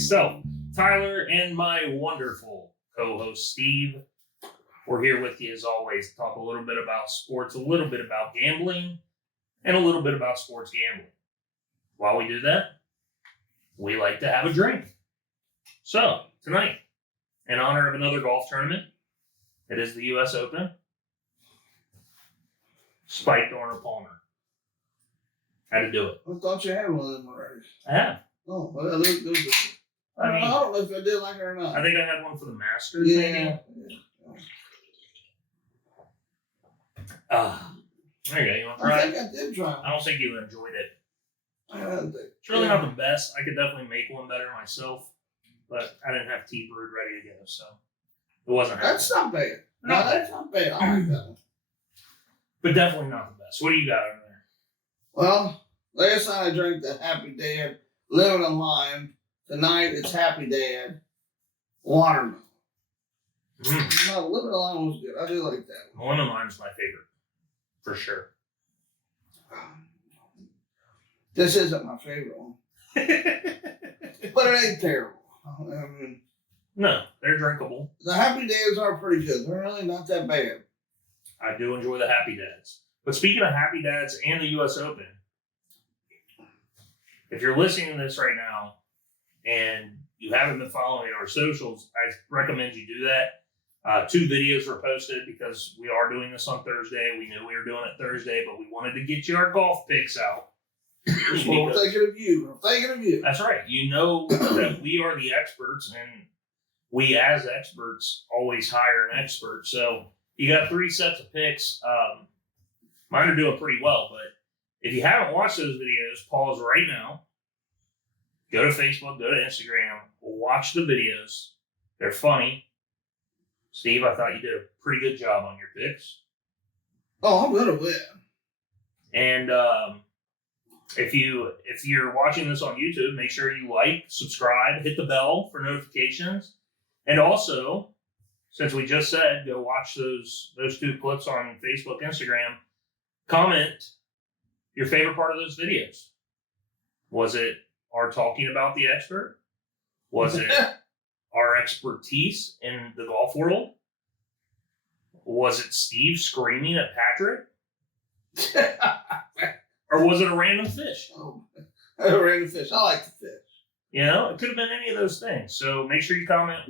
myself, Tyler, and my wonderful co-host, Steve. We're here with you as always to talk a little bit about sports, a little bit about gambling, and a little bit about sports gambling. While we do that, we like to have a drink. So, tonight, in honor of another golf tournament, it is the U.S. Open. Spiked Arnold Palmer. Had to do it. I thought you had one of them already. I have. Oh, well, those I don't know if I did like it or not. I think I had one for the Masters, maybe. There you go. You want to try it? I think I did try it. I don't think you enjoyed it. I don't think. It's really not the best. I could definitely make one better myself, but I didn't have tea brewed ready to go, so it wasn't. That's not bad. No, that's not bad. I like that one. But definitely not the best. What do you got over there? Well, last night I drank the Happy Dad lemon and lime. Tonight it's Happy Dad watermelon. No, lemon and lime was good. I do like that one. Lemon and lime's my favorite, for sure. This isn't my favorite one. But it ain't terrible. I mean, no, they're drinkable. The Happy Dads are pretty good. They're really not that bad. I do enjoy the Happy Dads. But speaking of Happy Dads and the U.S. Open, if you're listening to this right now and you haven't been following our socials, I recommend you do that. 2 videos were posted because we are doing this on Thursday. We knew we were doing it Thursday, but we wanted to get you our golf picks out. Well, we're thinking of you. We're thinking of you. That's right. You know that we are the experts, and we as experts always hire an expert. So you got 3 sets of picks. Mine are doing pretty well, but if you haven't watched those videos, pause right now. Go to Facebook, go to Instagram, watch the videos. They're funny. Steve, I thought you did a pretty good job on your picks. Oh, I'm gonna win. And if you're watching this on YouTube, make sure you like, subscribe, hit the bell for notifications. And also, since we just said go watch those 2 clips on Facebook, Instagram, comment your favorite part of those videos. Was it our talking about the expert? Was it our expertise in the golf world? Was it Steve screaming at Patrick? Or was it a random fish? Oh, a random fish. I like the fish. You know, it could have been any of those things. So make sure you comment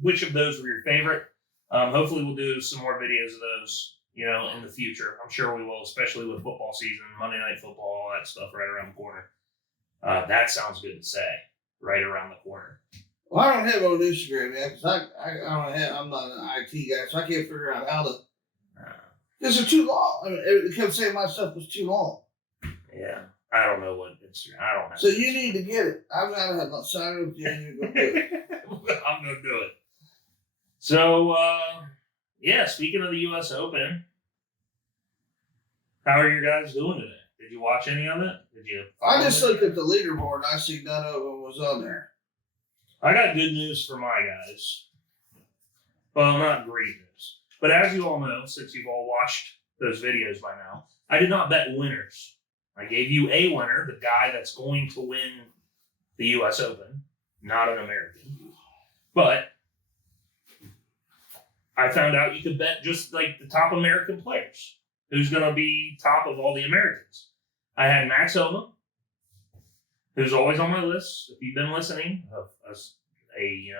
which of those were your favorite. Hopefully we'll do some more videos of those, in the future. I'm sure we will, especially with football season, Monday Night Football, all that stuff right around the corner. That sounds good to say, right around the corner. Well, I don't have on Instagram yet because I'm not an IT guy, so I can't figure out how to. Because they're too long. I mean, it kept saying my stuff was too long. Yeah, I don't know what Instagram. I don't have. So you need to get it. I've got to have my sign up. You need to go do it. I'm gonna do it. So, speaking of the U.S. Open, how are your guys doing today? Did you watch any of it? Did you? I just looked at the leaderboard. And I see none of them was on there. I got good news for my guys. Well, not great news, but as you all know, since you've all watched those videos by now, I did not bet winners. I gave you a winner, the guy that's going to win the U.S. Open, not an American. But I found out you could bet just like the top American players. Who's going to be top of all the Americans? I had Max Homa, who's always on my list. If you've been listening, as a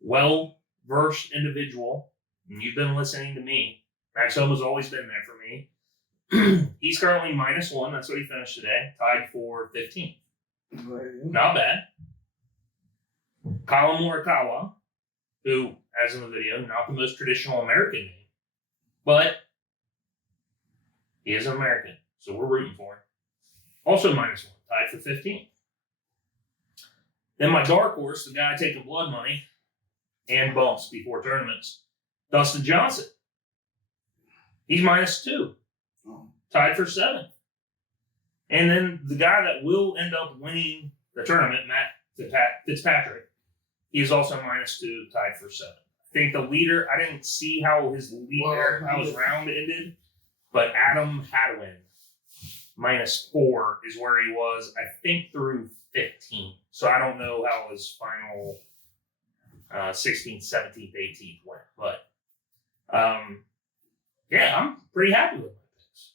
well-versed individual, and you've been listening to me, Max Homa's always been there for me. He's currently -1. That's what he finished today. Tied for 15th. Not bad. Kyle Morikawa, who, as in the video, not the most traditional American name, but he is an American, so we're rooting for him. Also -1, tied for 15th. Then my dark horse, the guy taking blood money and bumps before tournaments, Dustin Johnson. He's -2. Tied for 7th. And then the guy that will end up winning the tournament, Matt Fitzpatrick, he is also -2, tied for 7th. I think the leader, I didn't see how his round ended, but Adam Hadwin, -4 is where he was, I think, through 15. So I don't know how his final 16th, 17th, 18th went. But yeah, I'm pretty happy with my picks.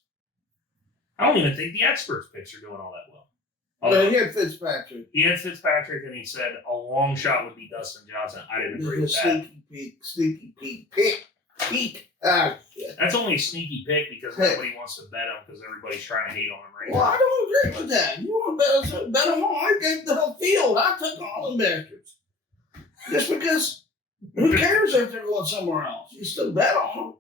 I don't even think the experts' picks are doing all that well. Although he had Fitzpatrick. He had Fitzpatrick, and he said a long shot would be Dustin Johnson. I didn't agree with that. Sneaky peek. That's only a sneaky pick because nobody wants to bet him because everybody's trying to hate on him right Well, now. I don't agree with that. You want to bet him on? I gave the whole field. I took all the bastards. Just because, who cares if they're going somewhere else? You still bet on them.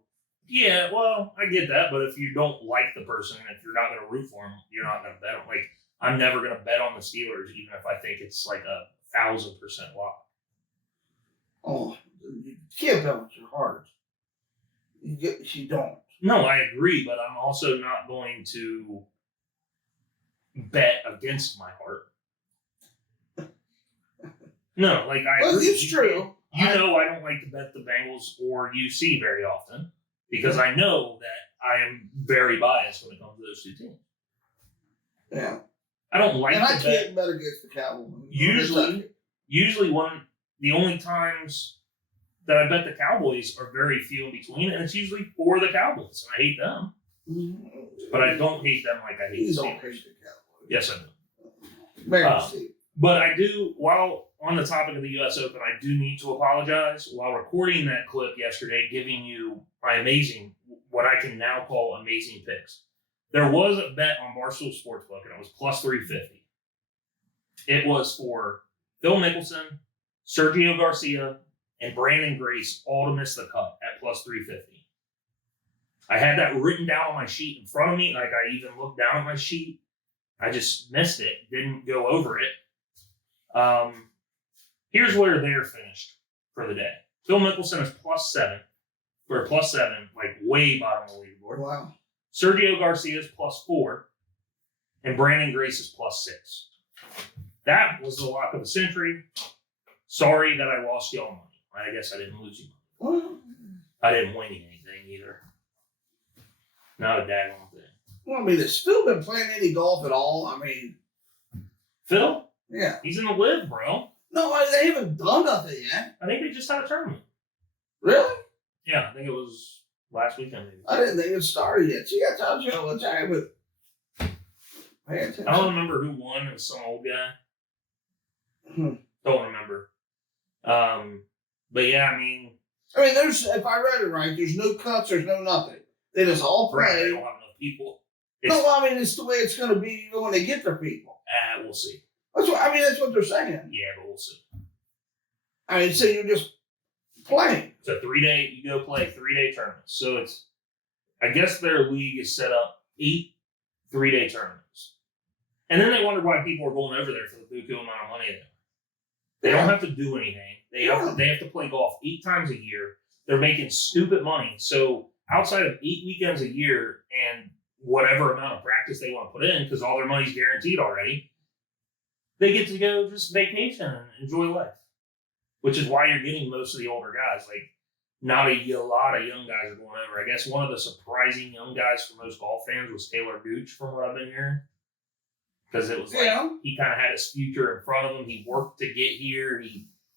Yeah, well, I get that, but if you don't like the person, if you're not going to root for him, you're not going to bet him. Like, I'm never going to bet on the Steelers, even if I think it's like 1,000% lock. Oh, you can't bet with your heart. You don't. No, I agree, but I'm also not going to bet against my heart. No, like I agree. It's true. I don't like to bet the Bengals or UC very often because I know that I am very biased when it comes to those two teams. Yeah. I don't like and to I can't bet against the Cowboys. Usually the only times that I bet the Cowboys are very few in between, and it's usually for the Cowboys, and I hate them. Mm-hmm. But I don't hate them like I hate the Steelers. Yes, I do. But I do, while on the topic of the U.S. Open, I do need to apologize. While recording that clip yesterday, giving you my what I can now call amazing picks. There was a bet on Barstool Sportsbook, and it was plus 350. It was for Phil Mickelson, Sergio Garcia, and Brandon Grace all to miss the cut at plus 350. I had that written down on my sheet in front of me. Like, I even looked down at my sheet. I just missed it. Didn't go over it. Here's where they're finished for the day. Phil Mickelson is plus 7. Like way bottom of the leaderboard. Wow. Sergio Garcia is plus 4. And Brandon Grace is plus 6. That was the lock of the century. Sorry that I lost y'all money. I guess I didn't lose you money. Well, I didn't win anything either. Not a daggone thing. Well, I mean, has Phil been playing any golf at all? I mean, Phil? Yeah. He's in the live, bro. No, they haven't done nothing yet. I think they just had a tournament. Really? Yeah, I think it was last weekend. Maybe. I didn't think it started yet. See, I told you all the time, but pay attention. I don't remember who won. It was some old guy. Don't remember. But yeah, I mean, there's, if I read it right, there's no cuts, there's no nothing. They just all play. Right, they don't have enough people. It's the way it's going to be when they get their people. We'll see. That's what they're saying. Yeah, but we'll see. So you're just playing. It's a 3-day, you go play 3-day tournaments. So it's, I guess their league is set up 8 3-day tournaments. And then they wondered why people are going over there for the buku amount of money they don't have to do anything. They have to play golf 8 times a year. They're making stupid money. So outside of 8 weekends a year and whatever amount of practice they want to put in, because all their money's guaranteed already, they get to go just vacation and enjoy life. Which is why you're getting most of the older guys. Like, not a lot of young guys are going over. I guess one of the surprising young guys for most golf fans was Taylor Gooch, from what I've been hearing. Because it was like he kind of had his future in front of him. He worked to get here.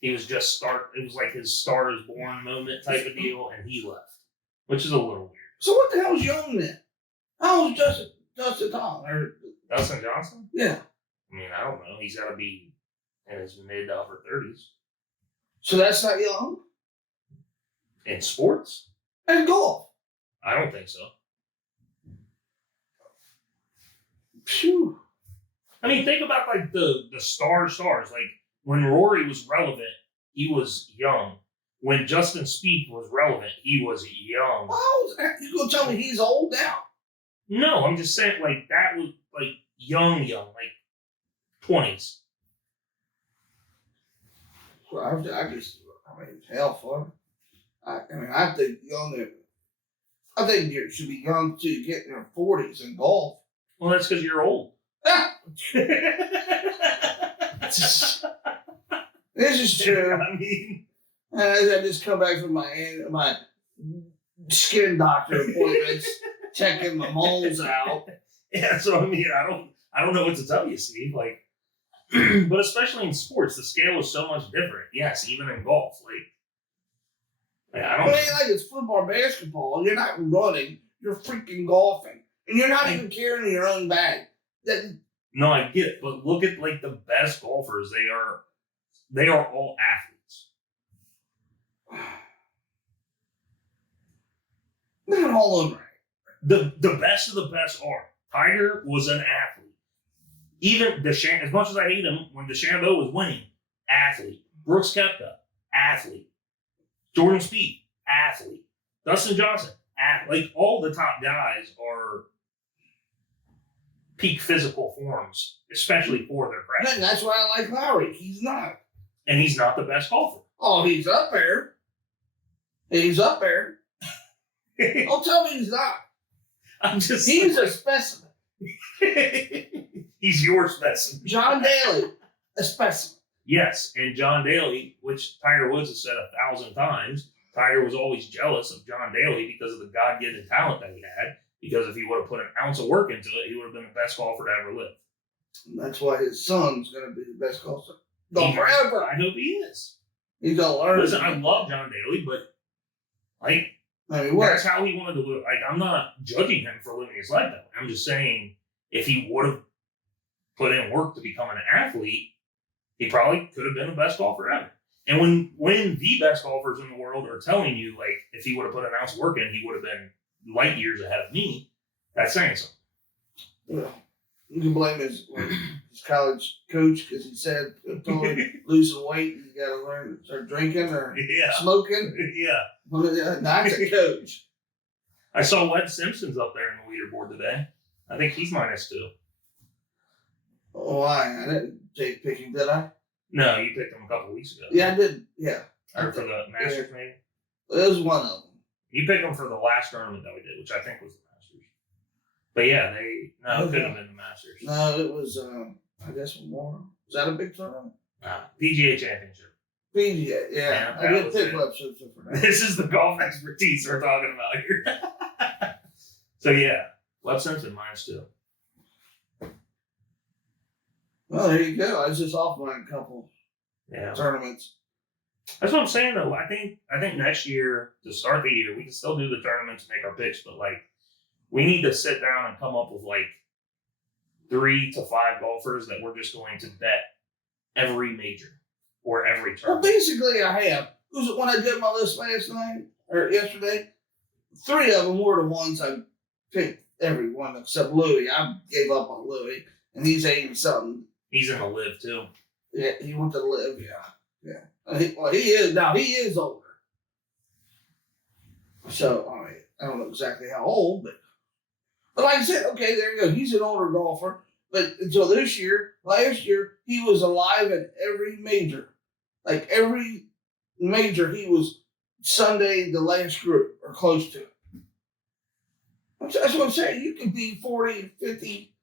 He was just it was like his star is born moment type of deal, and he left, which is a little weird. So what the hell's young then? How old's Dustin Thomas? Dustin Johnson? Yeah. I mean, I don't know. He's got to be in his mid to upper 30s. So that's not young? In sports? And golf? I don't think so. Phew. I mean, think about like the stars. Like when Rory was relevant, he was young. When Justin Spieth was relevant, he was young. Oh, you gonna tell me he's old now? No, I'm just saying like that was like young, like 20s. Well, hell for I think younger. I think you should be young to get in their 40s in golf. Well, that's because you're old. This is true. I mean, I just come back from my skin doctor appointments, checking my moles out. Yeah, so I mean, I don't know what to tell you, Steve. Like, But especially in sports, the scale is so much different. Yes, even in golf. I don't But it ain't like it's football or basketball. You're not running. You're freaking golfing. And you're not even carrying your own bag. No, I get it. But look at the best golfers. They are all athletes. Not all of them. The best of the best are. Tiger was an athlete. Even DeChambeau, as much as I hate him, when DeChambeau was winning, athlete. Brooks Koepka, athlete. Jordan Spieth, athlete. Dustin Johnson, athlete. All the top guys are peak physical forms, especially for their craft. And that's why I like Lowry. He's not. And he's not the best golfer. Oh, he's up there. He's up there. Don't tell me he's not. He's a specimen. He's your specimen. John Daly, a specimen. Yes, and John Daly, which Tiger Woods has said 1,000 times, Tiger was always jealous of John Daly because of the God-given talent that he had. Because if he would have put an ounce of work into it, he would have been the best golfer to ever live. And that's why his son's going to be the best golfer ever. I hope he is. He's going to learn. Listen, I love John Daly, but that's how he wanted to live. I'm not judging him for living his life that way. I'm just saying if he would have put in work to become an athlete, he probably could have been the best golfer ever. And when the best golfers in the world are telling you, if he would have put an ounce of work in, he would have been light years ahead of me, that's saying something. Well, you can blame his college coach because he said losing weight, you got to learn to start drinking or smoking. Yeah. That's a coach. I saw Webb Simpson's up there in the leaderboard today. I think he's -2. Oh, why? I didn't pick him, did I? No, you picked him a couple weeks ago. Yeah, I did. Yeah. Or for the Masters, maybe? It was one of them. You picked them for the last tournament that we did, which I think was the Masters. But yeah, it couldn't have been the Masters. No, it was, I guess, more. Was that a big tournament? PGA Championship. PGA, yeah. I didn't pick Webb Simpson for that. This is the golf expertise we're talking about here. So yeah, Webb Simpson -2. Well, there you go. I was just off by a couple tournaments. That's what I'm saying, though. I think next year, to start the year, we can still do the tournaments, make our picks, but we need to sit down and come up with 3 to 5 golfers that we're just going to bet every major or every tournament. Well, basically, I have. When I did my list last night or yesterday, 3 of them were the ones I picked every one except Louis. I gave up on Louis, and he's 80-something. He's in the live too. Yeah, he went to live. Yeah. He is now. He is older. So I don't know exactly how old, but like I said, okay, there you go. He's an older golfer, but until last year, he was alive at every major. Every major, he was Sunday the last group or close to it. That's what I'm saying. You can be 40, 50.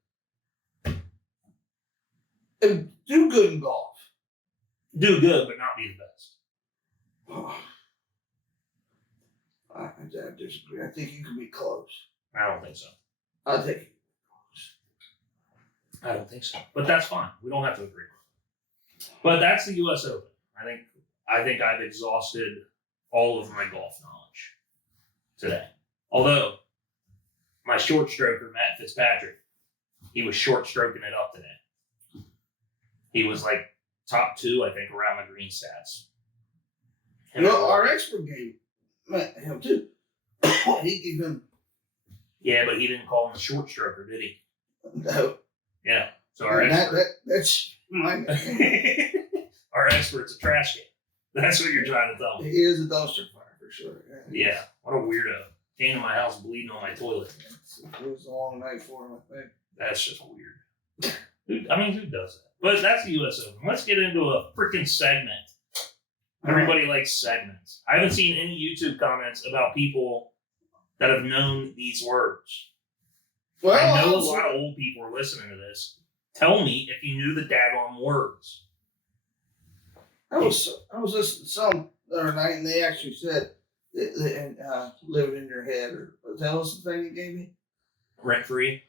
And do good in golf. Do good, but not be the best. Oh, I disagree. I think you can be close. I don't think so. I think you can be close. I don't think so. But that's fine. We don't have to agree. But that's the U.S. Open. I think I've exhausted all of my golf knowledge today. Although, my short stroker, Matt Fitzpatrick, he was short stroking it up today. He was top 2, I think, around the green stats. Our expert gave him too. He gave him. Yeah, but he didn't call him a short stroker, did he? No. Yeah. So our expert. That's my. Our expert's a trash can. That's what you're trying to tell me. He is a dumpster fire for sure. Yeah. What a weirdo. Came to my house bleeding on my toilet. It was a long night for him, I think. That's just weird. Who does that? But that's the U.S. Open. Let's get into a freaking segment. Everybody likes segments. I haven't seen any YouTube comments about people that have known these words. Well, I know a lot of old people are listening to this. Tell me if you knew the daggone words. I was listening to some the other night, and they actually said living in your head, or that was the thing you gave me? Rent free.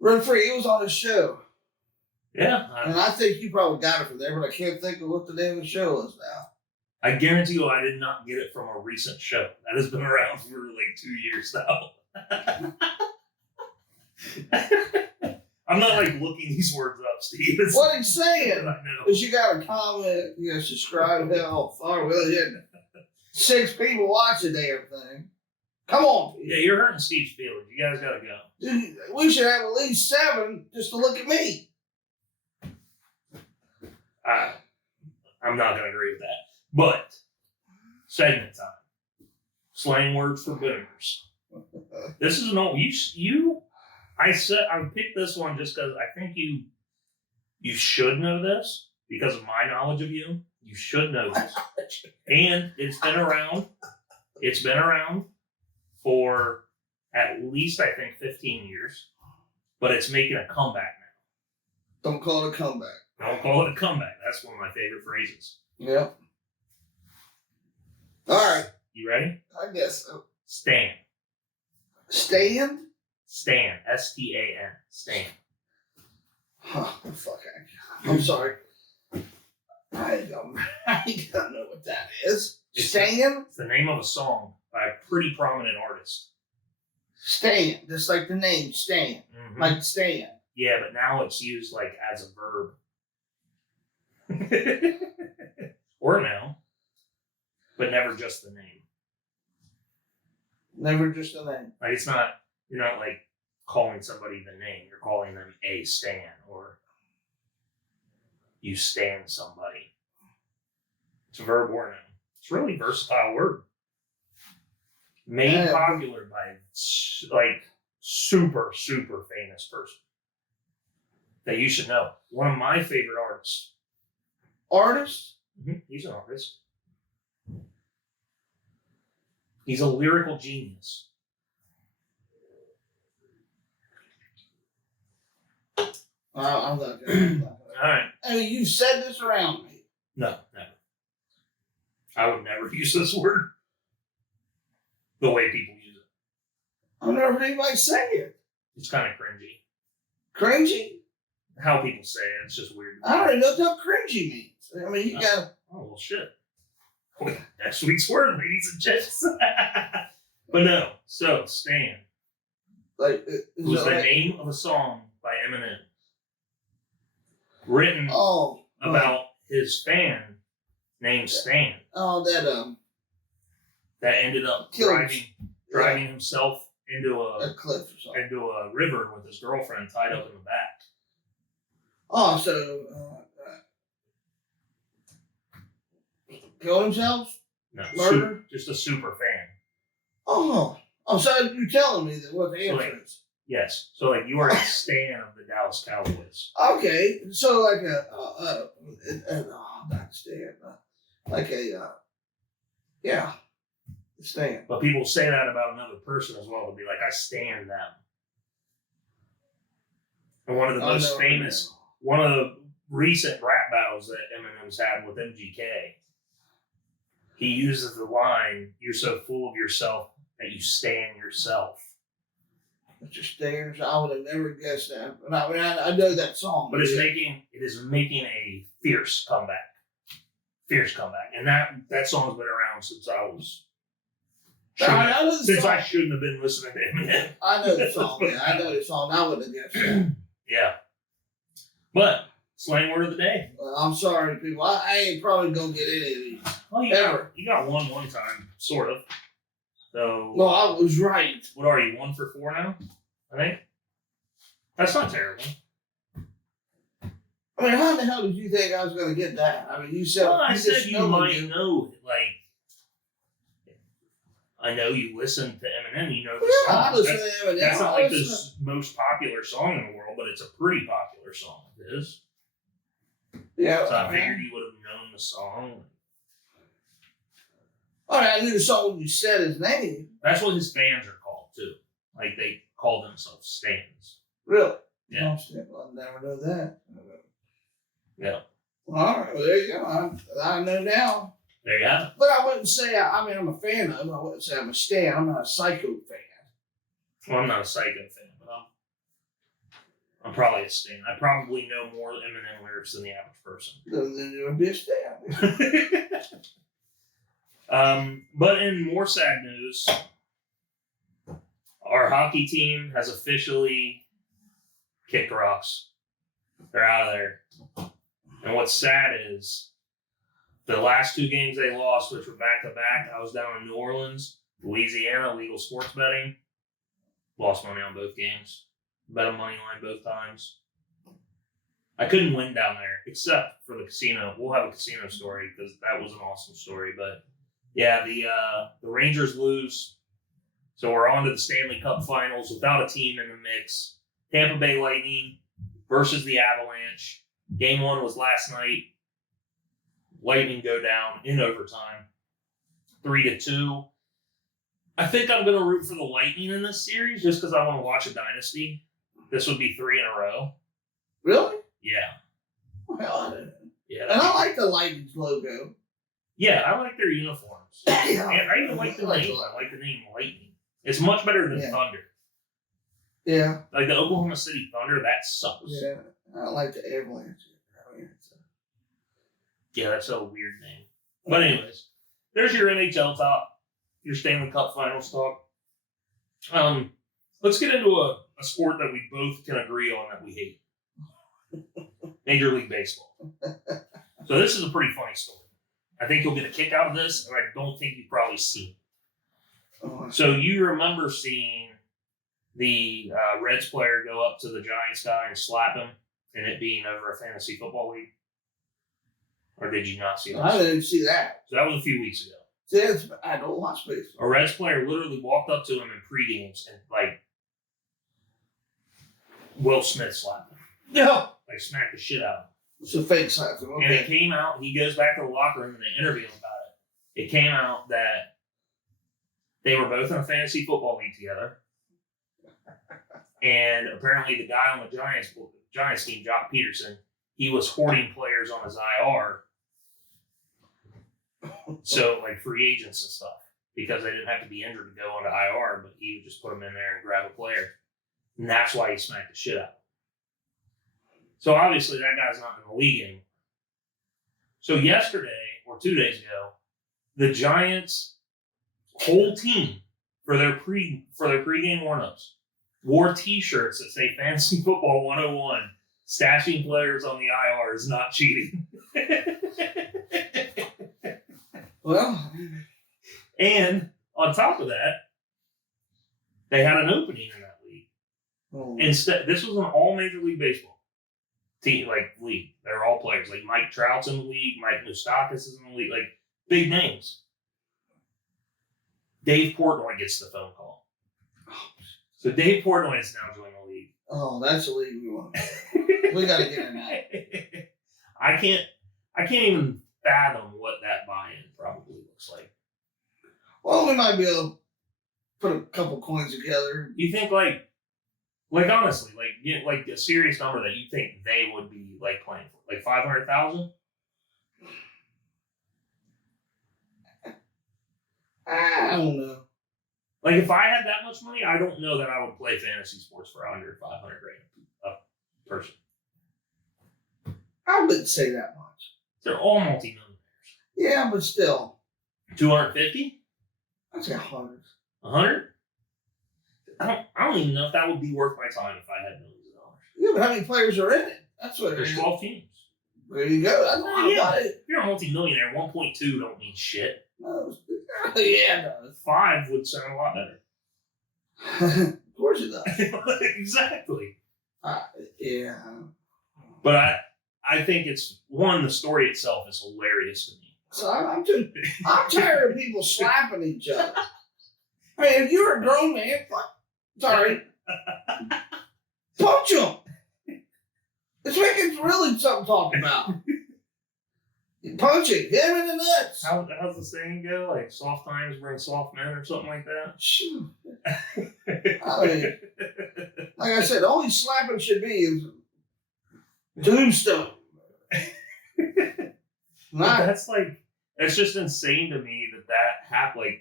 Rent free. It was on his show. Yeah. And I think you probably got it from there, but I can't think of what the name of the show is now. I guarantee you I did not get it from a recent show. That has been around for like 2 years now. I'm not like looking these words up, Steve. What he's saying I know. is you got to comment, subscribe, hell, far well, yeah. 6 people watch the damn thing. Come on, people. Yeah, you're hurting Steve's feelings. You guys got to go. Dude, we should have at least 7 just to look at me. I'm not going to agree with that. But, segment time. Slang words for boomers. This is an old, I picked this one just because I think you should know this because of my knowledge of you. You should know this. And it's been around for at least, I think, 15 years. But it's making a comeback now. Don't call it a comeback. Don't call it a comeback. That's one of my favorite phrases. Yeah. All right. You ready? I guess so. Stan. Stand? Stan. S-T-A-N. Stan. Oh, fuck. I'm sorry. I don't know what that is. Stan? It's the name of a song by a pretty prominent artist. Stan. Just like the name, Stan. Mm-hmm. Like Stan. Yeah, but now it's used like as a verb. Or noun. But never just the name. Never just a name. Like you're not like calling somebody the name. You're calling them a stan or you stan somebody. It's a verb or noun. It's a really versatile word. Made popular by like super, super famous person that you should know. One of my favorite artists. Artist? Mm-hmm. He's an artist. He's a lyrical genius. I'm not gonna. All right. I mean, you said this around me. No, never. I would never use this word the way people use it. I've never heard anybody say it. It's kind of cringy. Cringy? How people say it, it's just weird. I don't even know what cringy means. I mean, you gotta. Oh, well, shit. Next week's word, ladies and gents. But no, so Stan. Like, was the name of a song by Eminem. Written about his fan named Stan. Oh, that ended up driving himself into a cliff or something. into a river with his girlfriend tied up in the back. Oh, so killed himself? No, murder? Just a super fan. Oh, so you're telling me that what the answer is? Yes. So like you are a stan of the Dallas Cowboys. Okay, so like not stan, like a stan. But people say that about another person as well. They'll be like, I stan them. And one of the most famous, one of the recent rap battles that Eminem's had with MGK, he uses the line, "You're so full of yourself that you stan yourself." Mr. Stairs, I would have never guessed that. But I mean, I know that song. But it is making a fierce comeback. Fierce comeback. And that song's been around since I shouldn't have been listening to Eminem. I know the song. Yeah, I know the song. I wouldn't have guessed that. Yeah. But, slang word of the day. Well, I'm sorry, people. I ain't probably going to get any of these. Well, you got one time, sort of. So. Well, I was right. What are you, 1 for 4 now? I think. That's not terrible. I mean, how the hell did you think I was going to get that? I mean, you said. Well, I said you might know it. Like, I know you listen to Eminem. You know the song. I listen to Eminem. That's not like the most popular song in the world, but it's a pretty popular song. It is. Yeah. So I figured you would have known the song. All right, I knew the song when you said his name. That's what his fans are called too. Like they call themselves stans. Really? Yeah. I'll never know that. Yeah. Well, all right. Well, there you go. I know now. There you have it. But I wouldn't say. I mean, I'm a fan of him. I wouldn't say I'm a stan. I'm not a Psycho fan. Well, I'm not a Psycho fan, but I'm probably a stan. I probably know more Eminem lyrics than the average person. Then you'll be a stan. But in more sad news, our hockey team has officially kicked rocks. They're out of there. And what's sad is the last 2 games they lost, which were back-to-back, I was down in New Orleans, Louisiana, legal sports betting. Lost money on both games. Bet a money line both times. I couldn't win down there, except for the casino. We'll have a casino story because that was an awesome story. But yeah, the Rangers lose. So we're on to the Stanley Cup Finals without a team in the mix. Tampa Bay Lightning versus the Avalanche. Game 1 was last night. Lightning go down in overtime. 3-2. I think I'm going to root for the Lightning in this series just because I want to watch a dynasty. This would be 3 in a row. Really? Yeah. Well, I didn't. Yeah. And I like the Lightning's logo. Yeah, I like their uniforms. Yeah. And I even like the name. I like the name Lightning. It's much better than Thunder. Yeah. Like the Oklahoma City Thunder, that sucks. Yeah. I don't like the Avalanche. Yeah, that's a weird name. But anyways, there's your NHL talk, your Stanley Cup Finals talk. Let's get into a sport that we both can agree on that we hate. Major League Baseball. So this is a pretty funny story. I think you'll get a kick out of this, and I don't think you've probably seen it. So you remember seeing the Reds player go up to the Giants guy and slap him, and it being over a fantasy football league? Or did you not see that? I didn't see that. So that was a few weeks ago. See, I don't watch baseball. A Reds player literally walked up to him in pre-games and, like, Will Smith slapped him. No. Like, smacked the shit out of him. It's a fake slap. Okay. And it came out, he goes back to the locker room and they interview him about it. It came out that they were both in a fantasy football league together. And apparently the guy on the Giants team, Joc Pederson, he was hoarding players on his IR. So, like, free agents and stuff. Because they didn't have to be injured to go onto IR, but he would just put them in there and grab a player. And that's why he smacked the shit out of him. So, obviously, that guy's not in the league anymore. So, yesterday, or 2 days ago, the Giants' whole team, for their pregame warm-ups, wore T-shirts that say Fantasy Football 101, stashing players on the IR is not cheating. Well, and on top of that, they had an opening in that league. Oh. Instead, this was an all Major League Baseball team, like league. They're all players. Like Mike Trout's in the league, Mike Moustakas is in the league, like big names. Dave Portnoy gets the phone call. So Dave Portnoy is now joining the league. Oh, that's the league we want. We got to get in that. I can't even fathom what that buy-in probably looks like. Well, we might be able to put a couple coins together. You think like honestly, like get like a serious number that you think they would be like playing for, like 500,000? I don't know. Like if I had that much money, I don't know that I would play fantasy sports for under 500 grand a person. I wouldn't say that much. They're all multi-millionaires. Yeah, but still. 250? I'd say 100. 100? I don't even know if that would be worth my time if I had millions of dollars. Yeah, but how many players are in it? That's what it There's is. 12 teams. There you go. That's not about it. If you're a multi-millionaire, 1.2 don't mean shit. No, yeah, it does. 5 would sound a lot better. Of course it does. Exactly. Yeah. But I think it's, one, the story itself is hilarious to me. So I'm tired of people slapping each other. I mean, if you're a grown man, sorry, punch him. It's like it's really something to talk about. You punch it, hit him in the nuts. How's the saying go? Like, soft times bring soft men or something like that? Shoot. I mean, like I said, the only slapping should be is tombstone. That's like, it's just insane to me that happened.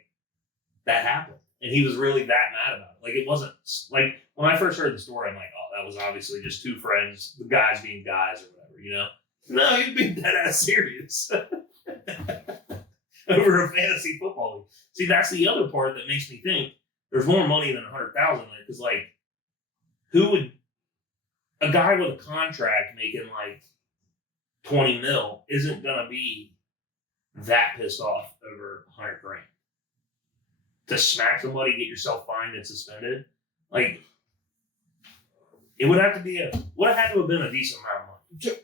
and he was really that mad about it. Like, it wasn't like when I first heard the story, I'm like, oh, that was obviously just two friends, the guys being guys or whatever, you know? No, he's being dead ass serious over a fantasy football league. See, that's the other part that makes me think there's more money than 100,000 in it. Because, like, who would a guy with a contract making like 20 mil isn't gonna be that pissed off over 100 grand to smack somebody, get yourself fined and suspended? Like, it would have to be would have had to have been a decent amount of money.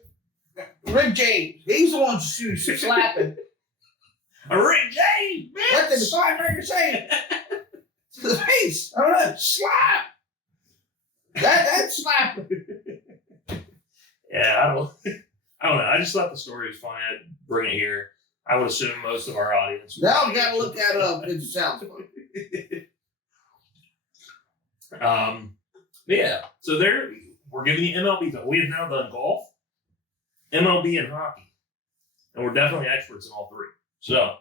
Rick James, he's the one slapping. Rick James, bitch! What did the sign say? To the face. I don't know. Slap. That's slapping. Yeah, I don't know. I just thought the story was funny. I'd bring it here. I would assume most of our audience. Now we gotta look that up. It sounds funny. Yeah. So we're giving you MLB. We have now done golf, MLB, and hockey, and we're definitely experts in all three. So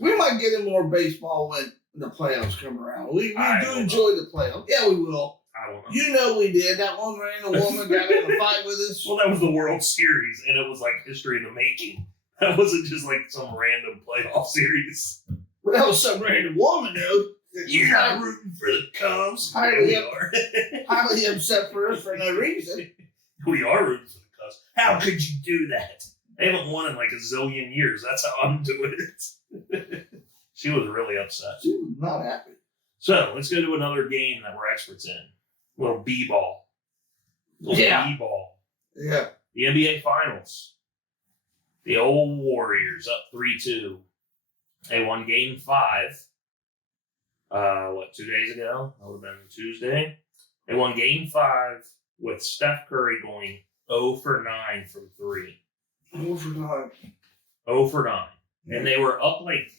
we might get in more baseball when the playoffs come around. We do enjoy the playoffs. Yeah, we will. I don't know. You know we did. That one random woman got in a fight with us. Well, that was the World Series, and it was like history in the making. That wasn't just like some random playoff series. Well, that was some random woman, dude. You're not rooting for the Cubs. Highly upset for us for no reason. We are rooting for the Cubs. How could you do that? They haven't won in like a zillion years. That's how I'm doing it. She was really upset. She was not happy. So let's go to another game that we're experts in. Little B-ball. B-ball. Yeah. The NBA Finals. The old Warriors up 3-2. They won Game 5. 2 days ago? That would have been Tuesday. They won Game 5 with Steph Curry going 0 for 9 from 3. 0 for 9. 0 for 9. Yeah. And they were up like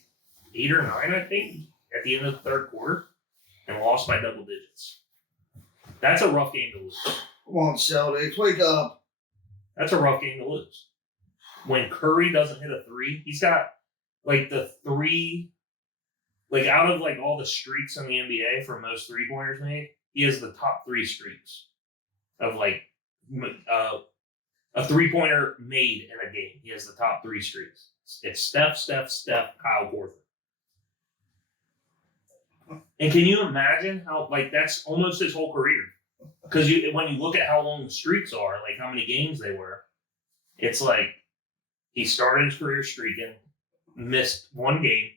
8 or 9, I think, at the end of the third quarter and lost by double digits. That's a rough game to lose. Come on, Celtics, wake up. That's a rough game to lose. When Curry doesn't hit a 3, he's got like the 3, like out of like all the streaks in the NBA for most 3-pointers made, he has the top 3 streaks of like a 3-pointer made in a game. He has the top 3 streaks. It's Steph, Kyle Korver. And can you imagine how, like, that's almost his whole career? Because when you look at how long the streaks are, like how many games they were, it's like he started his career streaking, missed one game,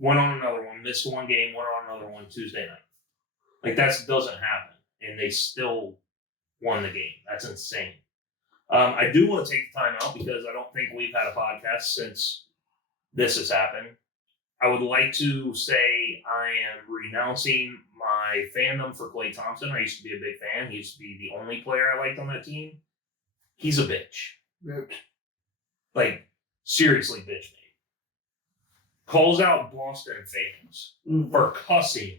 went on another one, missed one game, went on another one Tuesday night. Like, that doesn't happen. And they still won the game. That's insane. I do want to take the time out because I don't think we've had a podcast since this has happened. I would like to say I am renouncing my fandom for Klay Thompson. I used to be a big fan. He used to be the only player I liked on that team. He's a bitch. Bitch. Like, seriously, bitch made. Calls out Boston fans for cussing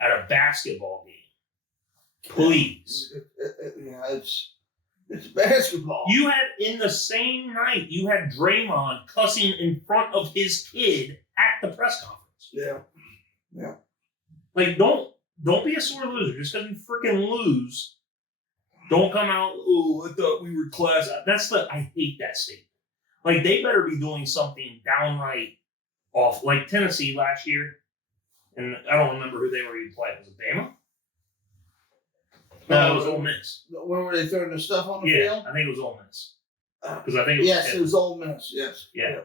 at a basketball game. Please. Yeah, it's basketball. You had, in the same night, you had Draymond cussing in front of his kid at the press conference. Yeah. Like, don't be a sore loser. Just because you freaking lose, don't come out, oh, I thought we were class. I hate that statement. Like, they better be doing something downright off. Like Tennessee last year, and I don't remember who they were even playing. Was it Bama? No, it was Ole Miss. Where were they throwing the stuff on the field? Yeah, I think it was Ole Miss. Because I think it was it was Ole Miss. Yes. Yeah.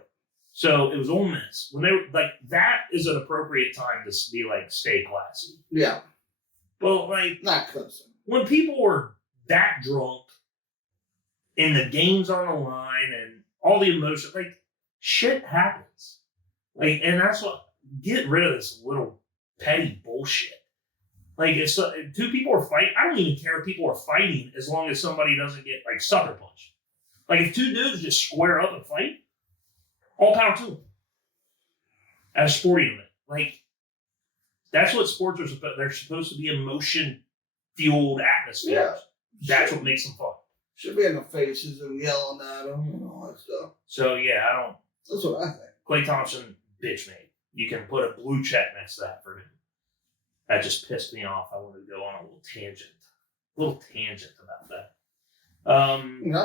So it was Ole Miss. When they were like, that is an appropriate time to be like, stay classy. Yeah. But like, not cussing. When people were that drunk and the game's on the line and all the emotion, like, shit happens. Like, and that's what, get rid of this little petty bullshit. Like, if two people are fighting, I don't even care if people are fighting as long as somebody doesn't get, like, sucker punched. Like, if two dudes just square up and fight, all power to them. At a sporting event. Like, that's what sports are supposed to be. They're supposed to be emotion-fueled atmospheres. Yeah. That's what makes them fun. Should be in the faces and yelling at them and all that stuff. So, yeah, That's what I think. Klay Thompson, bitch made. You can put a blue check next to that for him. That just pissed me off. I wanted to go on a little tangent about that. I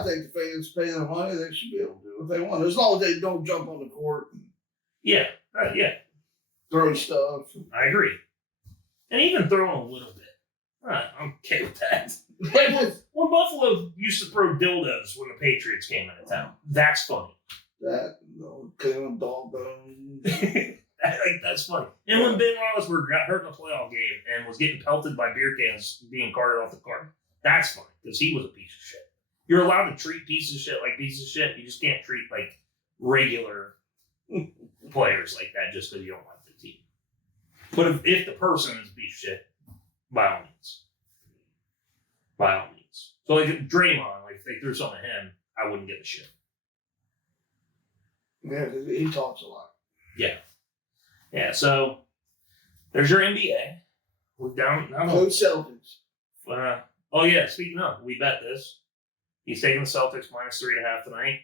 think the fans pay their money. They should be able to do what they want, as long as they don't jump on the court. And yeah. throw stuff. I agree. And even throwing a little bit. I'm okay with that. When Buffalo used to throw dildos when the Patriots came into town, that's funny. Dog bones. That's funny. And when Ben Roethlisberger got hurt in the playoff game and was getting pelted by beer cans being carted off the cart, that's funny because he was a piece of shit. You're allowed to treat pieces of shit like pieces of shit. You just can't treat like regular players like that just because you don't like the team. But if the person is a piece of shit, by all means. By all means. So like Draymond, like if they threw something at him, I wouldn't give a shit. Yeah, he talks a lot. Yeah. Yeah, so there's your NBA. We're down. Go Celtics. Oh yeah, speaking of, we bet this. He's taking the Celtics -3.5 tonight.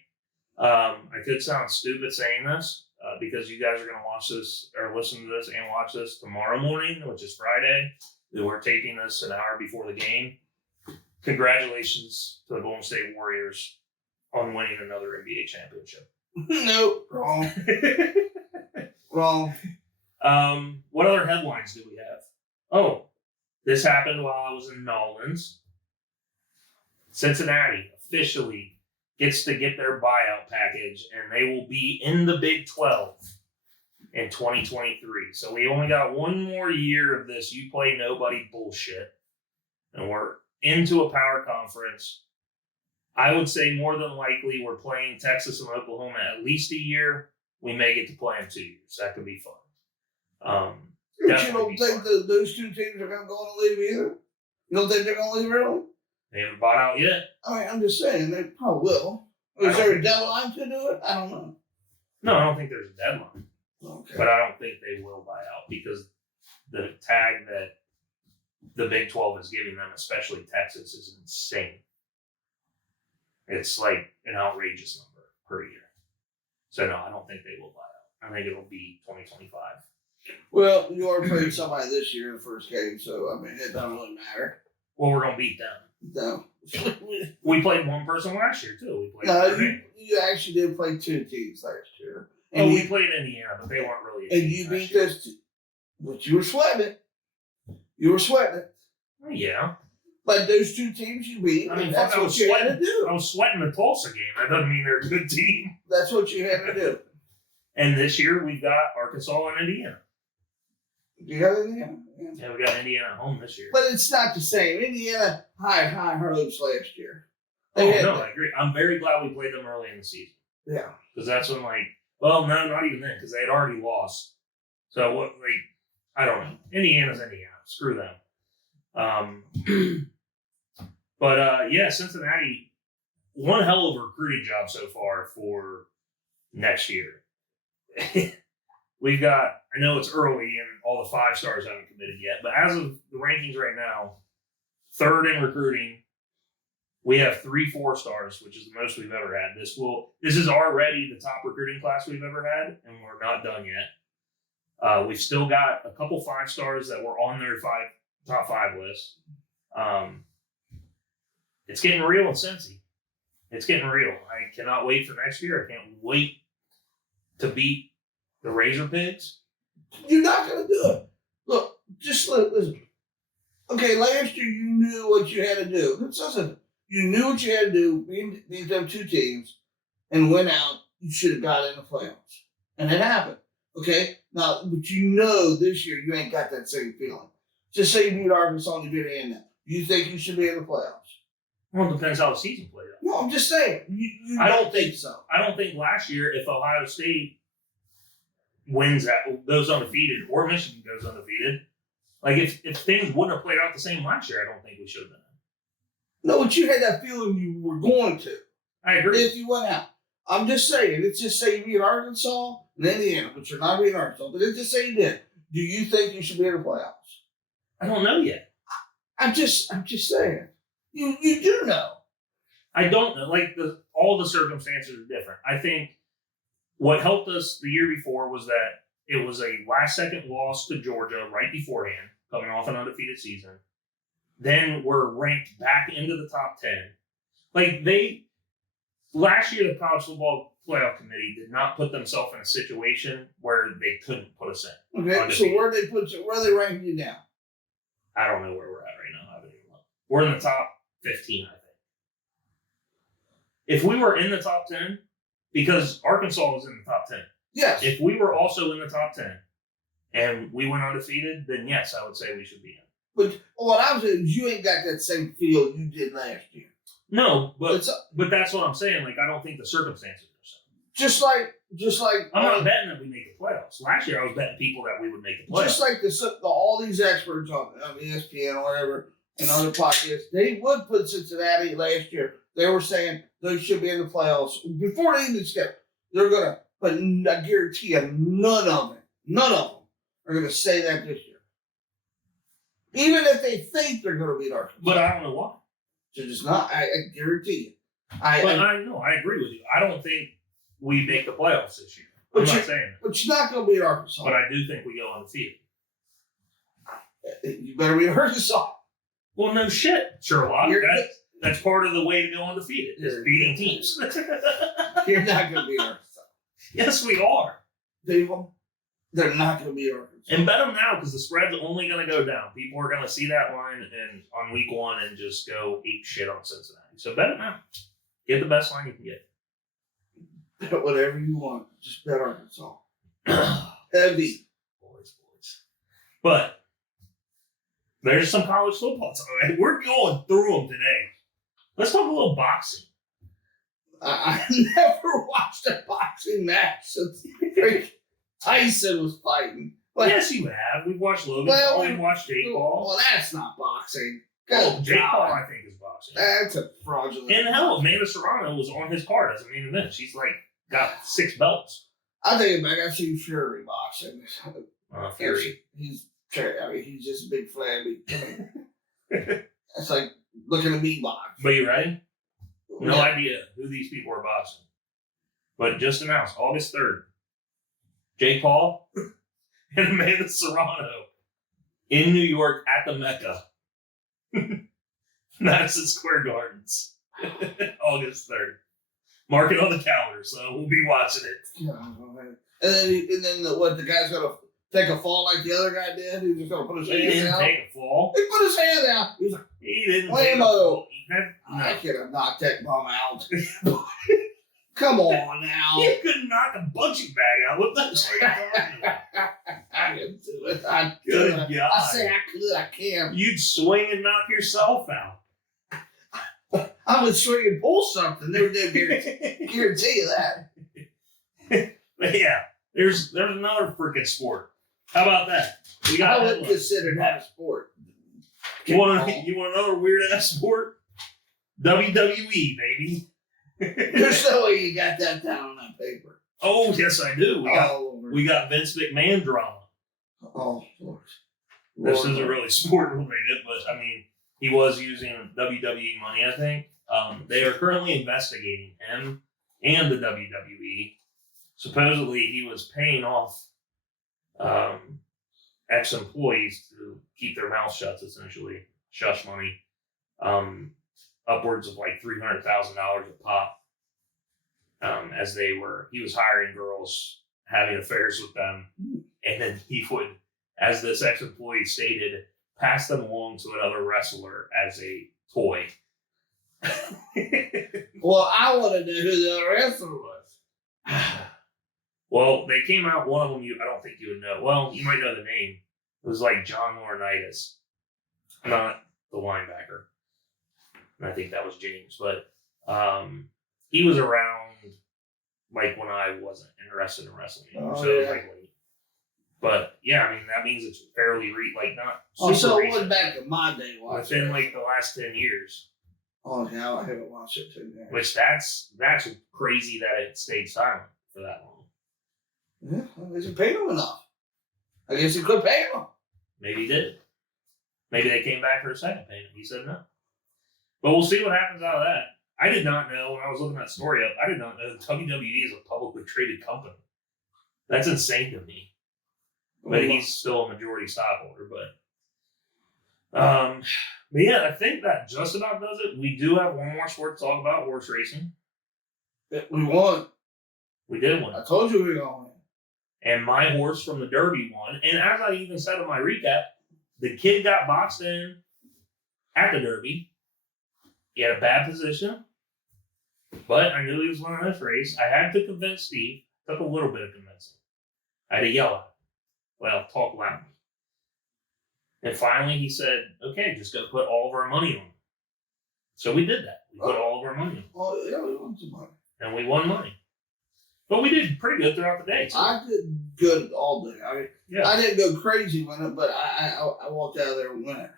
I could sound stupid saying this because you guys are going to watch this or listen to this and watch this tomorrow morning, which is Friday. We're taping this an hour before the game. Congratulations to the Golden State Warriors on winning another NBA championship. Nope, wrong. Wrong. What other headlines do we have? Oh, this happened while I was in Nolans. Cincinnati officially gets to get their buyout package, and they will be in the Big 12 in 2023. So we only got one more year of this you play nobody bullshit, and we're into a power conference. I would say more than likely we're playing Texas and Oklahoma at least a year. We may get to play them 2 years. That could be fun. You don't think those two teams are going to go on a leave either? You don't think they're going to leave early? They haven't bought out yet. I mean, I'm just saying, they probably will. Is there a deadline to do it? I don't know. No, I don't think there's a deadline. Okay. But I don't think they will buy out because the tag that the Big 12 is giving them, especially Texas, is insane. It's like an outrageous number per year. So no, I don't think they will buy out. I think it'll be 2025. Well, you are playing somebody this year in the first game, so I mean, it doesn't really matter. Well, we're going to beat them. No. We played one person last year, too. You actually did play two teams last year. And we played Indiana, but they weren't really. And you beat us, but you were sweating it. You were sweating it. Oh, yeah. But those two teams you beat, I mean, that's what you had to do. I was sweating the Tulsa game. That doesn't mean they're a good team. That's what you had to do. And this year we've got Arkansas and Indiana. Do you have Indiana? Yeah, we got Indiana at home this year. But it's not the same. Indiana high hurdles last year. I agree. I'm very glad we played them early in the season. Yeah. Because that's when, well, no, not even then, because they had already lost. So, I don't know. Indiana's Indiana. Screw them. But, yeah, Cincinnati, one hell of a recruiting job so far for next year. We've got, I know it's early and all the 5 stars haven't committed yet, but as of the rankings right now, 3rd in recruiting, we have 3 4-stars, which is the most we've ever had. This is already the top recruiting class we've ever had, and we're not done yet. We've still got a couple 5-stars that were on their top 5 list. It's getting real in Cincy. It's getting real. I cannot wait for next year. I can't wait to beat the Razor Pigs. You're not going to do it. Look, just listen. Okay, last year you knew what you had to do. Listen, you knew what you had to do, beat them 2 teams, and went out. You should have got in the playoffs. And it happened. Okay? Now, but you know this year you ain't got that same feeling. Just say you beat Arkansas and you beat Indiana. You think you should be in the playoffs? Well, it depends how the season played out. No, I'm just saying. You I don't think so. I don't think last year, if Ohio State goes undefeated, or Michigan goes undefeated, if things wouldn't have played out the same last year, I don't think we should have been. No, but you had that feeling you were going to. I agree. If you went out. I'm just saying, let's just say you beat Arkansas and Indiana, but you're not beating Arkansas, but let's just say you did. Do you think you should be in the playoffs? I don't know yet. I'm just saying. You do know. I don't know. All the circumstances are different. I think what helped us the year before was that it was a last-second loss to Georgia right beforehand. coming off an undefeated season. Then were ranked back into the top 10. Like last year, the College Football Playoff Committee did not put themselves in a situation where they couldn't put us in. Okay, Undefeated. so where are they ranking you now? I don't know where we're at right now. I haven't even looked. We're in the top 15, I think. If we were in the top 10, because Arkansas was in the top 10. Yes. If we were also in the top 10 and we went undefeated, then yes, I would say we should be in. But what I'm saying is you ain't got that same feel you did last year. No, but that's what I'm saying. Like, I don't think the circumstances are so. Just like I'm not betting that we make the playoffs. Last year, I was betting people that we would make the playoffs. Just like all these experts on ESPN or whatever and other podcasts, they would put Cincinnati last year. They were saying they should be in the playoffs before they even step. They're gonna, but I guarantee you, none of them are gonna say that this year. Even if they think they're gonna beat Arkansas. But I don't know why. They're just not. I guarantee you. I know. I agree with you. I don't think we make the playoffs this year. I'm not saying that. But you're not gonna beat Arkansas. But I do think we go undefeated. You better beat Arkansas. Well, no shit, Sherlock. That's part of the way to go undefeated, is beating teams. You're not going to beat Arkansas. Yes, we are. They're not going to beat Arkansas. And bet them now, because the spread's only going to go down. People are going to see that line on week 1 and just go eat shit on Cincinnati. So bet it now. Get the best line you can get. Bet whatever you want. Just bet Arkansas. Heavy. Boys. But there's some college football. We're going through them today. Let's talk a little boxing. I never watched a boxing match since Tyson was fighting. But yes, you have. We've watched Logan Paul. We've watched Jake Paul. Well, that's not boxing. Jake Paul, I think, is boxing. That's a fraudulent. And hell, Amanda Serrano was on his card as a main event. She's got 6 belts. I think back. I've seen Fury boxing. Fury. He's just a big flabby. It's like looking at me box. But you ready? No idea who these people are boxing. But just announced, August 3rd. Jake Paul and Amanda Serrano in New York at the Mecca. Madison Square Gardens. August 3rd. Mark it on the calendar, so we'll be watching it. And then the guy's gonna take a fall like the other guy did? He's just going to put his hand down? He didn't take a fall. He put his hand down. He was like, he didn't take a fall. I could have knocked that bum out. Come on now. You could knock a punching bag out. What the hell are you talking about? I can do it. Good God. I say I could. I can. You'd swing and knock yourself out. I would swing and pull something. They would guarantee you that. Yeah. There's another freaking sport. How about that? I wouldn't consider that a sport. You want another weird ass sport? WWE, baby. There's no way you got that down on that paper. Oh, yes, I do. We got Vince McMahon drama. Oh, Lord. This isn't really sport related, but I mean, he was using WWE money, I think. They are currently investigating him and the WWE. Supposedly, he was paying off ex-employees to keep their mouths shut, essentially. Shush money. Upwards of like $300,000 a pop. As he was hiring girls, having affairs with them, and then he would, as this ex-employee stated, pass them along to another wrestler as a toy. Well, I want to know who the other wrestler was. Well, they came out, one of them I don't think you would know. Well, you might know the name. It was like John Laurinaitis. Not the linebacker. And I think that was James. But he was around like when I wasn't interested in wrestling. Oh, so yeah. it was like late. But yeah, I mean, that means it's fairly not Oh, super so it recent. was back in my day watching. Within like the last 10 years. Oh, yeah, I haven't watched it too. Which that's crazy that it stayed silent for that long. Yeah, well, they paid him enough. I guess he could pay him. Maybe he did. Maybe they came back for a second payment. He said no. But we'll see what happens out of that. I did not know, when I was looking that story up, I did not know that WWE is a publicly traded company. That's insane to me. But he's still a majority stockholder. But But yeah, I think that just about does it. We do have one more sport to talk about, horse racing. We won. We did win. I told you we were going to win. And my horse from the Derby won. And as I even said in my recap, the kid got boxed in at the Derby. He had a bad position, but I knew he was winning this race. I had to convince Steve. Took a little bit of convincing. I had to yell at him. Well, talk loudly. And finally he said, okay, just go put all of our money on it. So we did that. We put all of our money on it. Oh, yeah, we won some money. And we won money. But we did pretty good throughout the day, too. I did good all day. I didn't go crazy winning, but I walked out of there winning.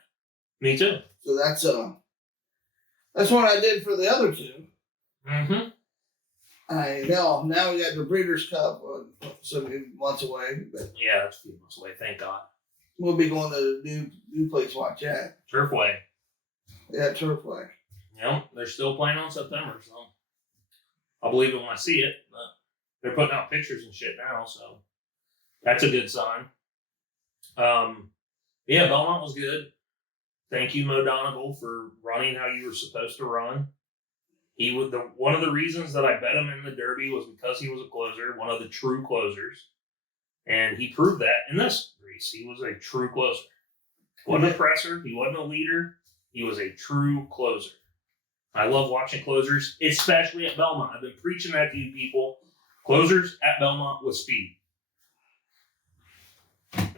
Me too. So that's what I did for the other two. Mm-hmm. Now we got the Breeders' Cup some months away. But yeah, that's a few months away, thank God. We'll be going to the new place, watch that. Turfway. Yeah, Turfway. Yep, they're still playing on September, so I'll believe it when I see it. But they're putting out pictures and shit now, so that's a good sign. Yeah, Belmont was good. Thank you, Mo Donegal, for running how you were supposed to run. He was one of the reasons that I bet him in the Derby was because he was a closer, one of the true closers. And he proved that in this race. He was a true closer. He wasn't a presser. He wasn't a leader. He was a true closer. I love watching closers, especially at Belmont. I've been preaching that to you people. Closers at Belmont with speed.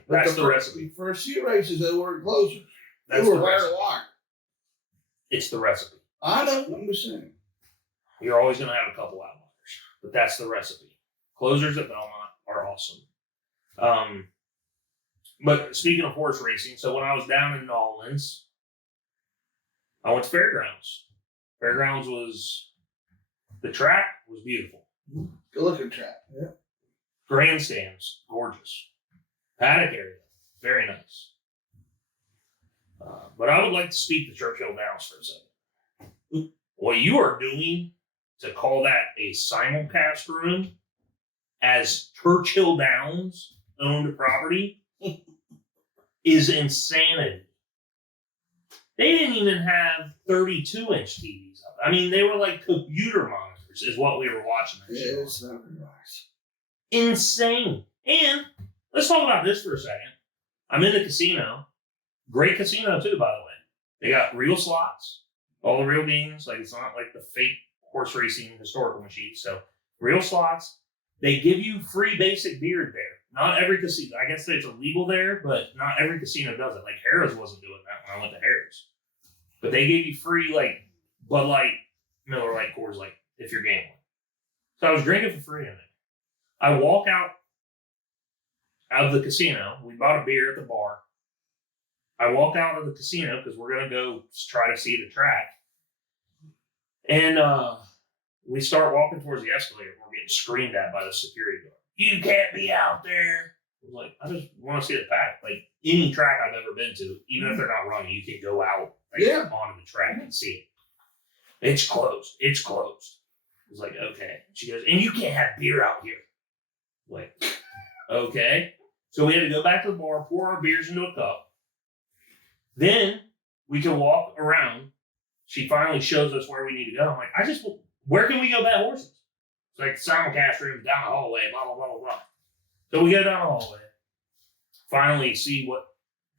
That's the recipe. For a few races, they weren't closers. That's they were the wire recipe. to wire. It's the recipe. I know. I'm just saying. You're always going to have a couple outliers, but that's the recipe. Closers at Belmont are awesome. But speaking of horse racing, so when I was down in NOLA, I went to Fairgrounds. Fairgrounds the track was beautiful. Good looking track. Yeah. Grandstands, gorgeous. Paddock area, very nice. But I would like to speak to Churchill Downs for a second. What you are doing to call that a simulcast room as Churchill Downs owned property is insanity. They didn't even have 32-inch TVs up. I mean, they were like computer monitors is what we were watching. Yeah, it's not very nice. Insane. And let's talk about this for a second. I'm in the casino. Great casino, too, by the way. They got real slots, all the real games. Like, it's not like the fake horse racing historical machines. So, real slots. They give you free basic beer there. Not every casino. I guess it's illegal there, but not every casino does it. Like, Harrah's wasn't doing that when I went to Harrah's. But they gave you free, like, Bud Light, Miller Lite, Coors Light, if you're gambling. So, I was drinking for free in there. I walk out of the casino. We bought a beer at the bar. I walk out of the casino because we're going to go try to see the track. And we start walking towards the escalator. We're getting screamed at by the security guard. You can't be out there. I was like, I just want to see the paddock. Like any track I've ever been to, even if they're not running, you can go out onto the track and see it. It's closed. It's closed. I was like, okay. She goes, and you can't have beer out here. Like, okay. So we had to go back to the bar, pour our beers into a cup. Then we can walk around. She finally shows us where we need to go. I'm like, where can we go bet horses? It's like simulcast rooms down the hallway, blah, blah, blah, blah, blah. So we go down the hallway. Finally see what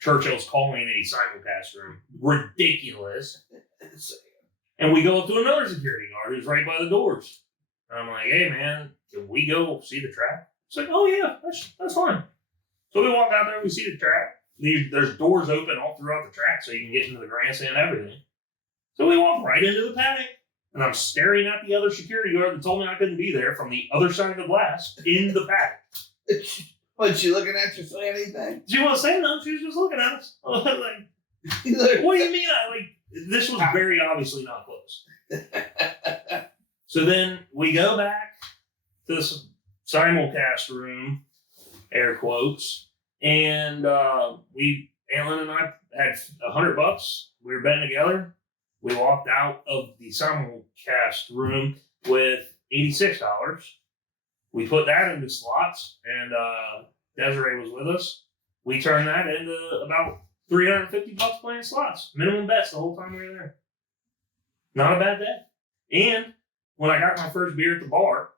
Churchill's calling a simulcast room. Ridiculous. And we go up to another security guard who's right by the doors. And I'm like, hey, man, can we go see the track? It's like, oh, yeah, that's fine. So we walk out there, we see the track. There's doors open all throughout the track so you can get into the grandstand and everything. So we walk right into the paddock. And I'm staring at the other security guard that told me I couldn't be there from the other side of the glass in the paddock. Was she looking at you saying anything? She wasn't saying nothing. She was just looking at us. I was like, what do you mean? This was very obviously not close. So then we go back to this simulcast room, air quotes, and Alan and I had $100. We were betting together. We walked out of the simulcast room with $86. We put that into slots, and Desiree was with us. We turned that into about $350 playing slots. Minimum bets the whole time we were there. Not a bad day. And when I got my first beer at the bar,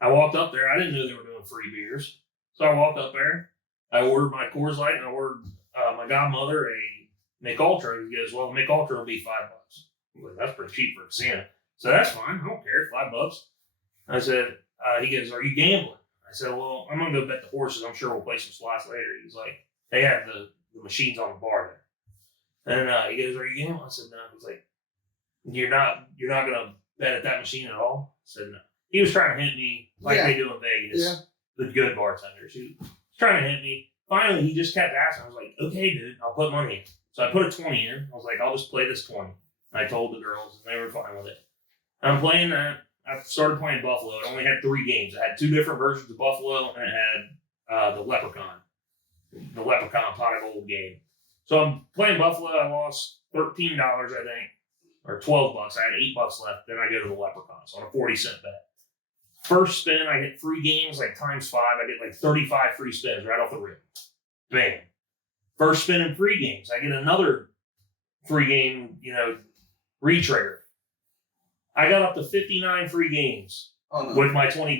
I walked up there. I didn't know they were doing free beers. So I walked up there. I ordered my Coors Light and I ordered my godmother a Mick Ultra. He goes, well, the Mick Ultra will be $5. I'm like, that's pretty cheap for a Santa. So that's fine. I don't care. $5. I said, he goes, are you gambling? I said, well, I'm going to go bet the horses. I'm sure we'll play some slots later. He's like, they have the machines on the bar there. And he goes, are you gambling? I said, no. He's like, you're not going to bet at that machine at all? I said, no. He was trying to hit me like they do in Vegas. Yeah. The good bartenders. He was trying to hit me. Finally, he just kept asking. I was like, okay, dude, I'll put money in. So I put a 20 in. I was like, I'll just play this 20. And I told the girls, and they were fine with it. I'm playing that. I started playing Buffalo. It only had 3 games. It had 2 different versions of Buffalo, and it had the Leprechaun pot of gold game. So I'm playing Buffalo. I lost $13, I think, or $12. I had $8 left. Then I go to the Leprechaun. So on a 40-cent bet. First spin, I hit 3 games, like times 5. I get like 35 free spins right off the rip. Bam. First spin in 3 games, I get another 3-game, re-trigger. I got up to 59 free games with my $20.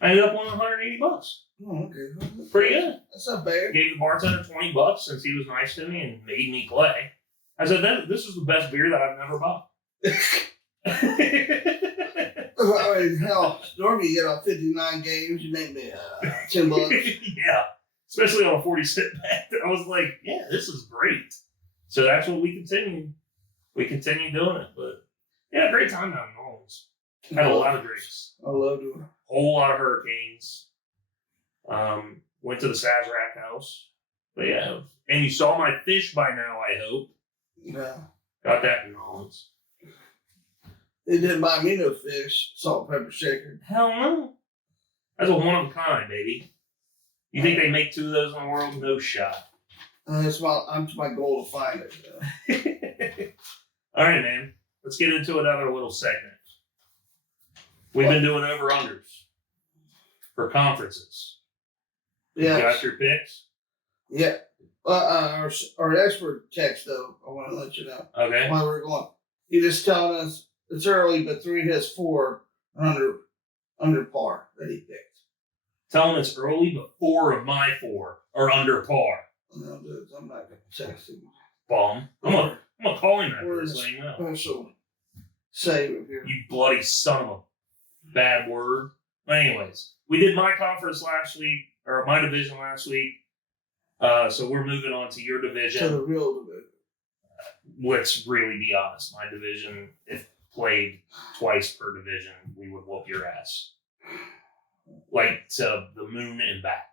I ended up winning $180. Oh, okay. Pretty good. That's not bad. Gave the bartender $20 since he was nice to me and made me play. I said, this is the best beer that I've never bought. I mean, hell, normally you get on 59 games, you make me $10. Yeah, especially on a 40-cent bet. I was like, yeah, this is great. So that's what we continued. We continued doing it, but yeah, great time down in New Orleans. Had a lot of drinks. I love doing it. Whole lot of hurricanes. Went to the Sazerac house. But yeah, and you saw my fish by now, I hope. Yeah. Got that in New Orleans. They didn't buy me no fish, salt, pepper shaker. Hell no. That's a one-of-a-kind, baby. You think they make 2 of those in the world? No shot. That's my goal to find it. All right, man. Let's get into another little segment. We've been doing over-unders for conferences. Yeah. You got your picks? Yeah. Our expert text, though, I want to let you know. Okay. While we're going. He just telling us it's early, but 3 hits 4 under par that he picked. Tell him it's early, but 4 of my 4 are under par. No, dude, I'm not going to text him. Bum. I'm gonna call him after this thing now. Special save it here. You bloody son of a bad word. But anyways, we did my conference last week, or my division last week. So we're moving on to your division. To the real division. Let's really be honest. My division, if played twice per division, we would whoop your ass. Like to the moon and back.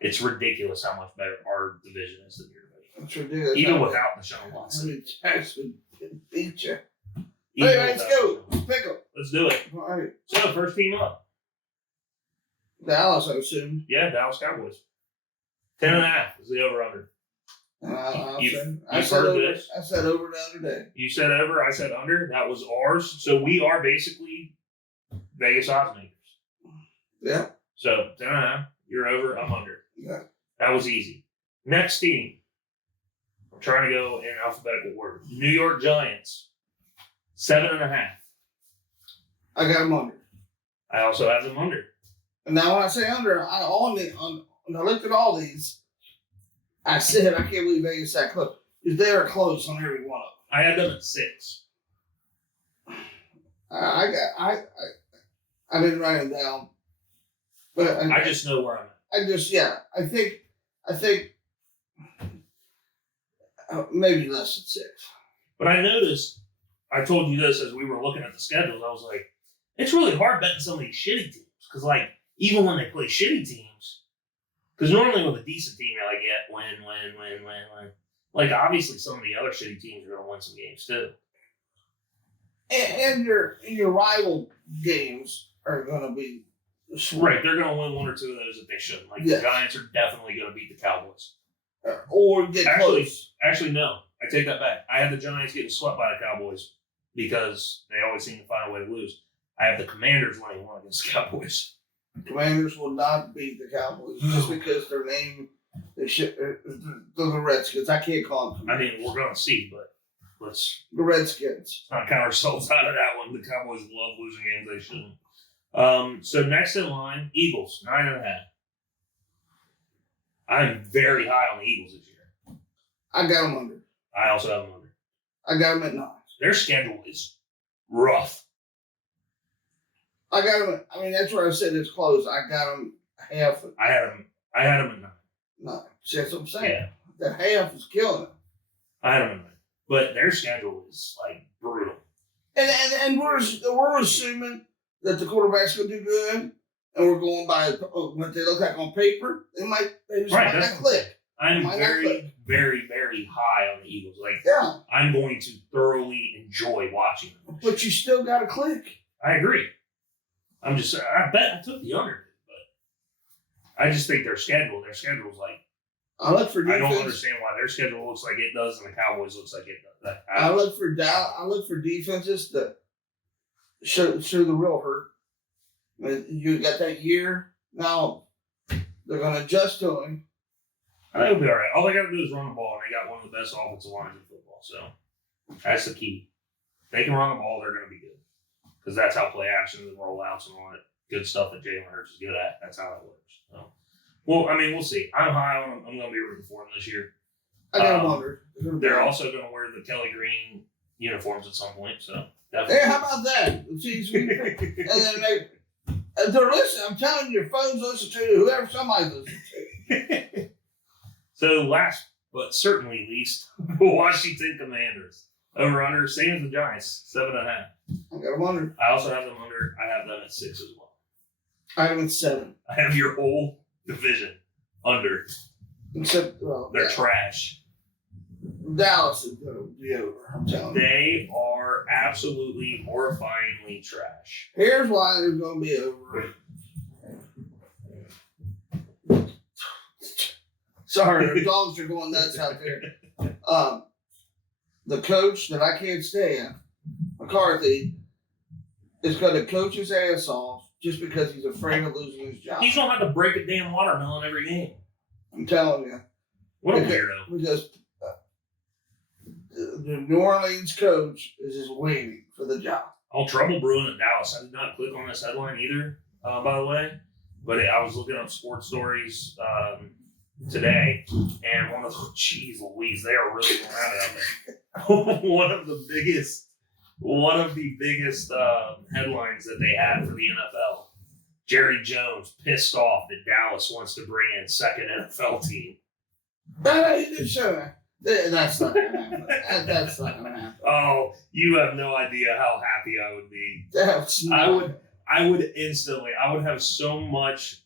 It's ridiculous how much better our division is than your division. It's ridiculous. Even without Deshaun Watson. I mean, Jackson can beat you. Even Hey, let's go. Pick them. Let's do it. All right. So, first team up. Dallas, I assume. Yeah, Dallas Cowboys. 10.5 is the over-under. I said over the other day. You said over, I said under. That was ours. So we are basically Vegas odds makers. Yeah. So 10.5, you're over, I'm under. Yeah. That was easy. Next team. I'm trying to go in alphabetical order. New York Giants. 7.5. I got them under. I also have them under. And now when I say under, when I looked at all these, I said, I can't believe Vegas that close. Because they are close on every one of them. I had them at 6. I didn't write them down. But I just know where I'm at. I think maybe less than 6. But I noticed, I told you this as we were looking at the schedules, I was like, it's really hard betting some of these shitty teams. Because, like, even when they play shitty teams, because normally with a decent team, you're like, yeah, win. Like, obviously, some of the other shitty teams are going to win some games, too. And your rival games are going to be sweet. Right, they're going to win 1 or 2 of those that they shouldn't. Like, the Giants are definitely going to beat the Cowboys. Or get close. Actually, no. I take that back. I have the Giants getting swept by the Cowboys because they always seem to find a way to lose. I have the Commanders winning 1 against the Cowboys. Commanders will not beat the Cowboys just because their name They should. The Redskins. I can't call them. I mean, we're going to see, but let's The Redskins. not count ourselves out of that one. The Cowboys love losing games they shouldn't. So next in line, Eagles, 9.5. I'm very high on the Eagles this year. I got them under. I also have them under. I got them at 9. Their schedule is rough. I got them. I mean, that's where I said it's close. I got them half. I had them at 9. 9. See, that's what I'm saying. Yeah. That half is killing them. I had them at 9. But their schedule is like brutal. And we're assuming that the quarterback's gonna do good, and we're going by what they look like on paper. They just might not click. I'm very, very, very high on the Eagles. Like, Yeah. I'm going to thoroughly enjoy watching them. But you still got to click. I agree. I bet I took the under, but I just think their schedule's like, I look for defense. I don't understand why their schedule looks like it does and the Cowboys looks like it does. I look for defenses that show the real hurt. I mean, you got that year. Now they're going to adjust to him. I think it'll be all right. All they got to do is run the ball, and they got one of the best offensive lines in football. So that's the key. If they can run the ball, they're going to be good. Because that's how play actions and rollouts and all that good stuff that Jalen Hurts is good at. That's how that works. So, well, I mean, we'll see. I'm high on them. I'm going to be rooting for them this year. I got them under. They're also going to wear the Kelly Green uniforms at some point. So definitely. Hey, how about that? And then they're listening. I'm telling you, your phone's listening to whoever somebody's listening to. So last but certainly least, Washington Commanders. Over under, same as the Giants, 7.5. I got them under. I also have them under. I have them at 6 as well. I have them at 7. I have your whole division under. Except they're trash. Dallas is going to be over. I'm telling you. They are absolutely horrifyingly trash. Here's why they're going to be over. Sorry, the dogs are going nuts out there. The coach that I can't stand, McCarthy, is going to coach his ass off just because he's afraid of losing his job. He's going to have to break a damn watermelon every game. I'm telling you. What a weirdo. Because the New Orleans coach is just waiting for the job. All trouble brewing in Dallas. I did not click on this headline either, by the way. But I was looking up sports stories today, and one of those, geez Louise, they are really going at it out there. one of the biggest headlines that they had for the NFL. Jerry Jones pissed off that Dallas wants to bring in second NFL team. Sure. That's not going to happen. That's not going to happen. Oh, you have no idea how happy I would be. I would instantly. I would have so much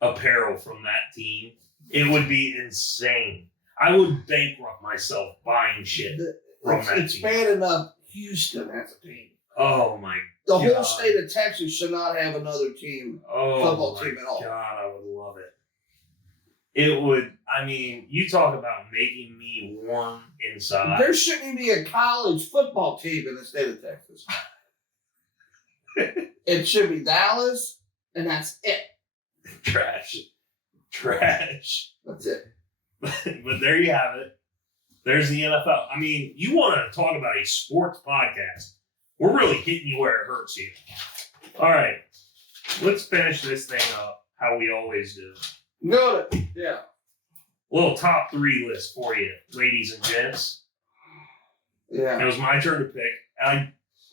apparel from that team. It would be insane. I would bankrupt myself buying shit from that team. It's bad enough Houston has a team. Oh my The God. whole state of Texas should not have another team, football team at all. God, I would love it. It would, I mean, you talk about making me warm inside. There shouldn't be a college football team in the state of Texas. It should be Dallas, and that's it. Trash. That's it. But there you have it. There's the NFL. I mean, you want to talk about a sports podcast. We're really hitting you where it hurts you. All right. Let's finish this thing up how we always do. Good. Yeah. Little top 3 list for you, ladies and gents. Yeah. It was my turn to pick.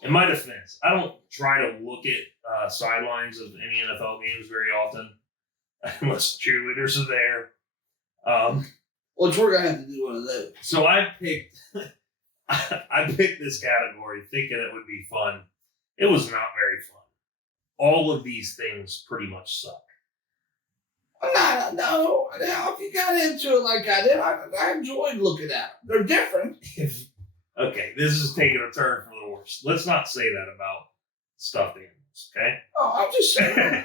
In my defense, I don't try to look at sidelines of any NFL games very often, unless cheerleaders are there. Which we're gonna have to do one of those. So I picked this category thinking it would be fun. It was not very fun. All of these things pretty much suck. No. If you got into it like I did, I enjoyed looking at them. They're different. Okay, this is taking a turn for the worse. Let's not say that about stuffed animals, okay? Oh, I'm just saying.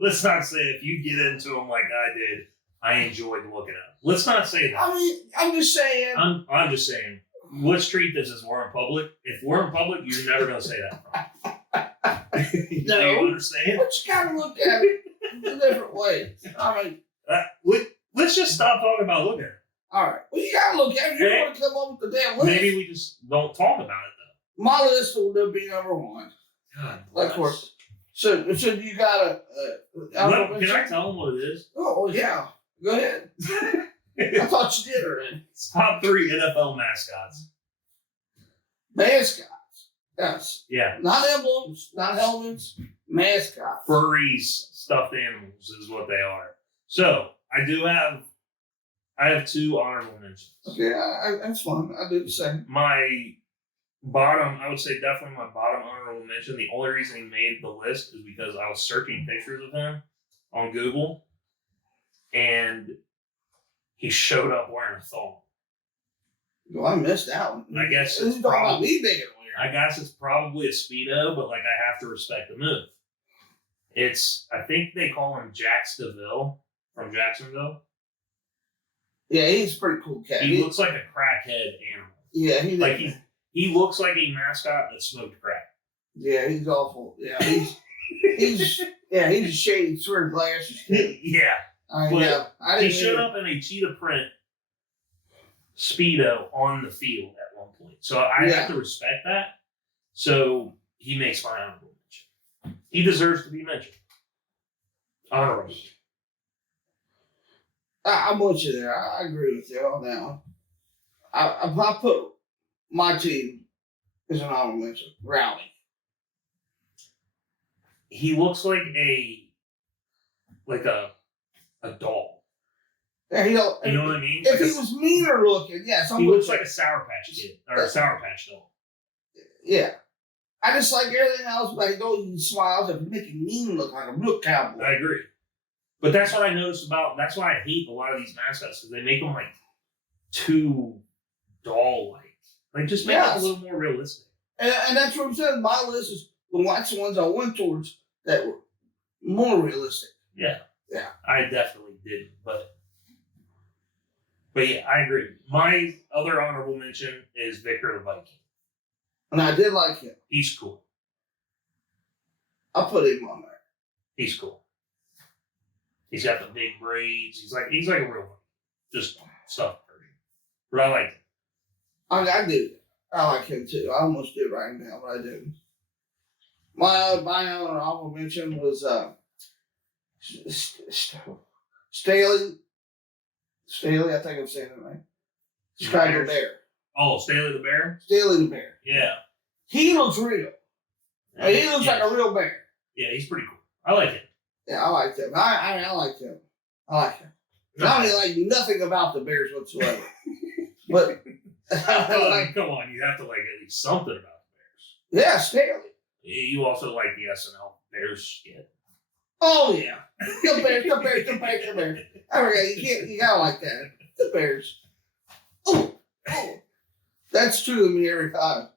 Let's not say if you get into them like I did, I enjoyed looking at them. Let's not say that. I mean, I'm just saying. I'm just saying. Let's treat this as we're in public. If we're in public, you're never going to say that. No. Do you understand? But you gotta look at it in different ways. I mean, let's Let's just stop talking about looking at it. All right. Well, you gotta look at it. You don't want to come up with the damn list. Maybe we just don't talk about it though. My list will be number one. God, of course. So you got a. Can I tell them what it is? Oh yeah. Go ahead. I thought you did already. It's top 3 NFL mascots. Mascots. Yes. Yeah. Not emblems, not helmets. Mascots. Furries, stuffed animals is what they are. So I have 2 honorable mentions. Okay, that's fine. I do the same. My bottom, I would say definitely my bottom honorable mention. The only reason he made the list is because I was searching pictures of him on Google, and he showed up wearing a thong. Well, I missed that one. I guess this is talking about me being weird. I guess it's probably a Speedo, but like I have to respect the move. I think they call him Jax DeVille from Jacksonville. Yeah, he's a pretty cool cat. He looks like a crackhead animal. Yeah, he looks like a mascot that smoked crack. Yeah, he's awful. Yeah, he's a shady sort of glasses. Yeah. He showed know. up in a cheetah print Speedo on the field at one point. So I have to respect that. So he makes my honorable mention. He deserves to be mentioned. Honorable. I'm with you there. I agree with you on that one. I put my team as an honorable mention. Rowdy. He looks like a doll. Yeah, you know what I mean? If he was meaner looking, yes. He looks like a Sour Patch Kid or a Sour Patch doll. Yeah. I just like everything else, but he smiles and making mean look like a real cowboy. I agree. But that's what I noticed that's why I hate a lot of these mascots, because they make them like too doll-like. Like just make it a little more realistic. And that's what I'm saying. My list is the ones I went towards that were more realistic. Yeah. Yeah. I definitely didn't, but yeah, I agree. My other honorable mention is Victor the Viking. And I did like him. He's cool. I put him on there. He's cool. He's got the big braids. He's like a real one. Just stuffed version. But I like him. I do. I like him too. I almost did right now, but I didn't. My other honorable mention was Staley. Staley, I think I'm saying it right. Chicago Bear. Oh, Staley the Bear? Staley the Bear. Yeah. He looks real. He looks like a real bear. Yeah, he's pretty cool. I like him. Yeah, I like him. I like him. I like him. I mean, like nothing about the Bears whatsoever. But come on, you have to like at least something about the Bears. Yeah, Staley. You also like the SNL Bears skit. Oh yeah, the Bears. You gotta like that. The Bears. Oh, that's true to me every time.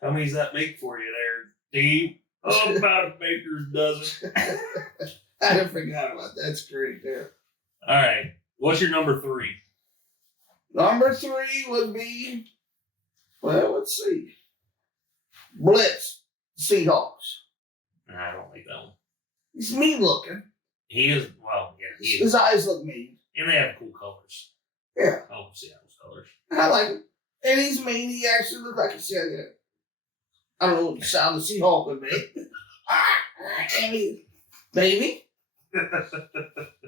How many does that make for you there, Steve? Oh, about a baker's dozen. I forgot about that. That's great there. All right. What's your number 3? Number 3 would be, well, let's see. Blitz, Seahawks. Nah, I don't like that one. He's mean looking. He is, well, yeah. His eyes look mean. And they have cool colors. Yeah. Oh, Seattle's colors. I like him. And he's mean. He actually looks like a Seahawk. I don't know what the sound of Seahawk would make. Baby.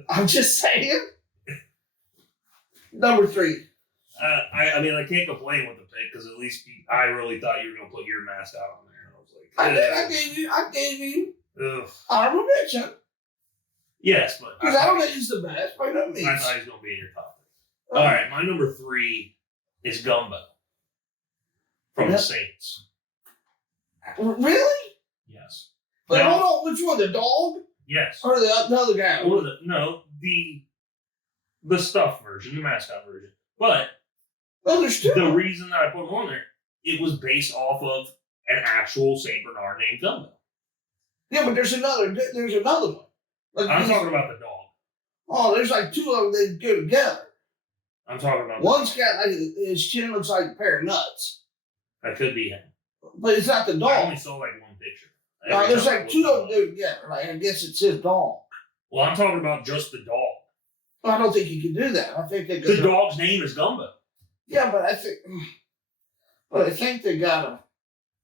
I'm just saying. Number 3. I mean, I can't complain with the pick because at least I really thought you were going to put your mascot on there. I was like, I gave you. Ugh. Honorable mention. Yes, but because I don't think he's the best by no means. I thought he was going to be in your top 3. All right, my number 3 is Gumbo from the Saints. Really? Yes. But hold on, which one? The dog? Yes. Or the other guy? No, the stuffed version, the mascot version. But the reason that I put him on there, it was based off of an actual Saint Bernard named Gumbo. Yeah, but there's another one. Like I'm talking about the dog. Oh, there's like 2 of them that go together. I'm talking about one's got like his chin looks like a pair of nuts. That could be him. But it's not the dog. I only saw like one picture. No, there's like 2 of them together. Like I guess it's his dog. Well, I'm talking about just the dog. I don't think you can do that. I think they The dog's name is Gumbo. Yeah, but I think they gotta.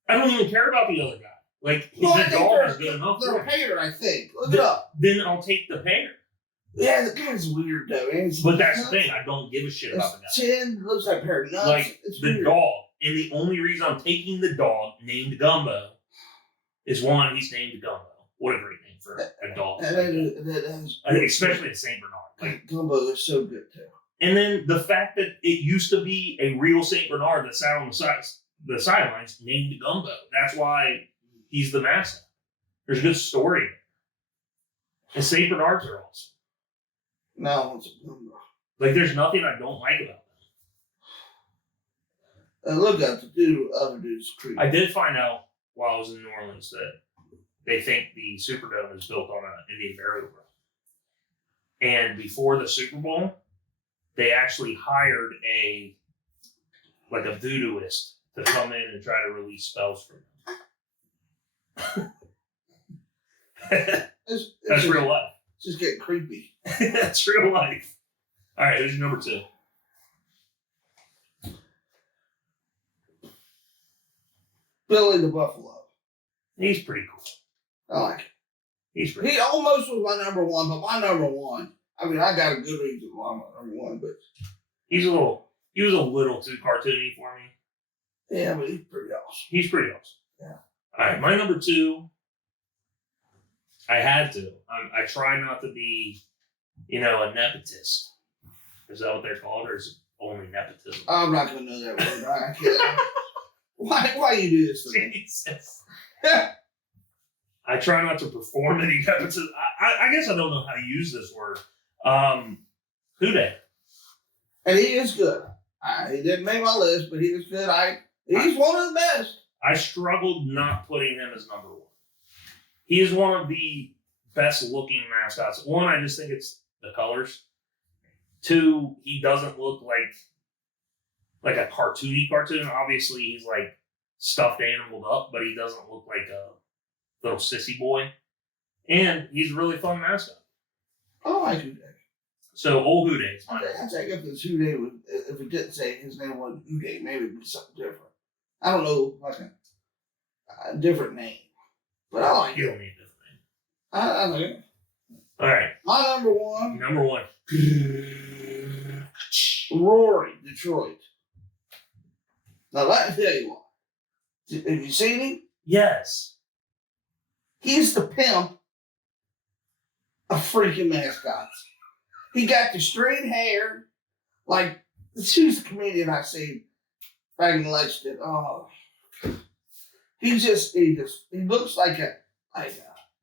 I don't even care about the other guy. Like, the dog is good enough. They're a pair, I think. Look it up. Then I'll take the pair. Yeah, the guy's weird though. But that's the thing. I don't give a shit about the guy. 10 looks like a pair of nuts. Like, it's the weird. dog. And the only reason I'm taking the dog named Gumbo is one, he's named Gumbo. What a great name for a dog. Especially a St. Bernard. Like, Gumbo is so good too. And then the fact that it used to be a real St. Bernard that sat on the sidelines named Gumbo. That's why he's the mascot. There's a good story. And St. Bernards are awesome. No, it's a Gumbo. Like, there's nothing I don't like about them. And look at the other dude's creepy. I did find out while I was in New Orleans that they think the Superdome is built on an Indian burial ground. And before the Super Bowl, they actually hired a voodooist to come in and try to release spells for them. That's real life. It's just getting creepy. That's real life. All right, who's your number 2? Billy the Buffalo. He's pretty cool. I like it. He's pretty He almost was my number 1, but my number 1. I mean, I got a good reason why I'm my number 1, but he was a little too cartoony for me. Yeah, but he's pretty awesome. He's pretty awesome. Yeah. All right, my number 2. I had to. I try not to be, a nepotist. Is that what they're called, or is it only nepotism? I'm not going to know that word. I can't. Why you do this to me? Jesus. I try not to perform any nepotism. I guess I don't know how to use this word. Houday. And he is good. He didn't make my list, but he is good. He's one of the best. I struggled not putting him as number 1. He is one of the best looking mascots. 1, I just think it's the colors. 2, he doesn't look like a cartoony cartoon. Obviously, he's like stuffed animaled up, but he doesn't look like a little sissy boy. And he's a really fun mascot. I like Houday. So, old Houday is mine. I think if it's Houday, if it didn't say his name wasn't Houday, maybe it'd be something different. I don't know, like a different name. But I like You it. don't need a different name. I like it. All right. My number 1. Number 1. Rory, Detroit. Now, let me tell you what. Have you seen him? Yes. He's the pimp of freaking mascots. He got the straight hair. Like, who's the comedian I seen back in Lexington? Oh. He looks like a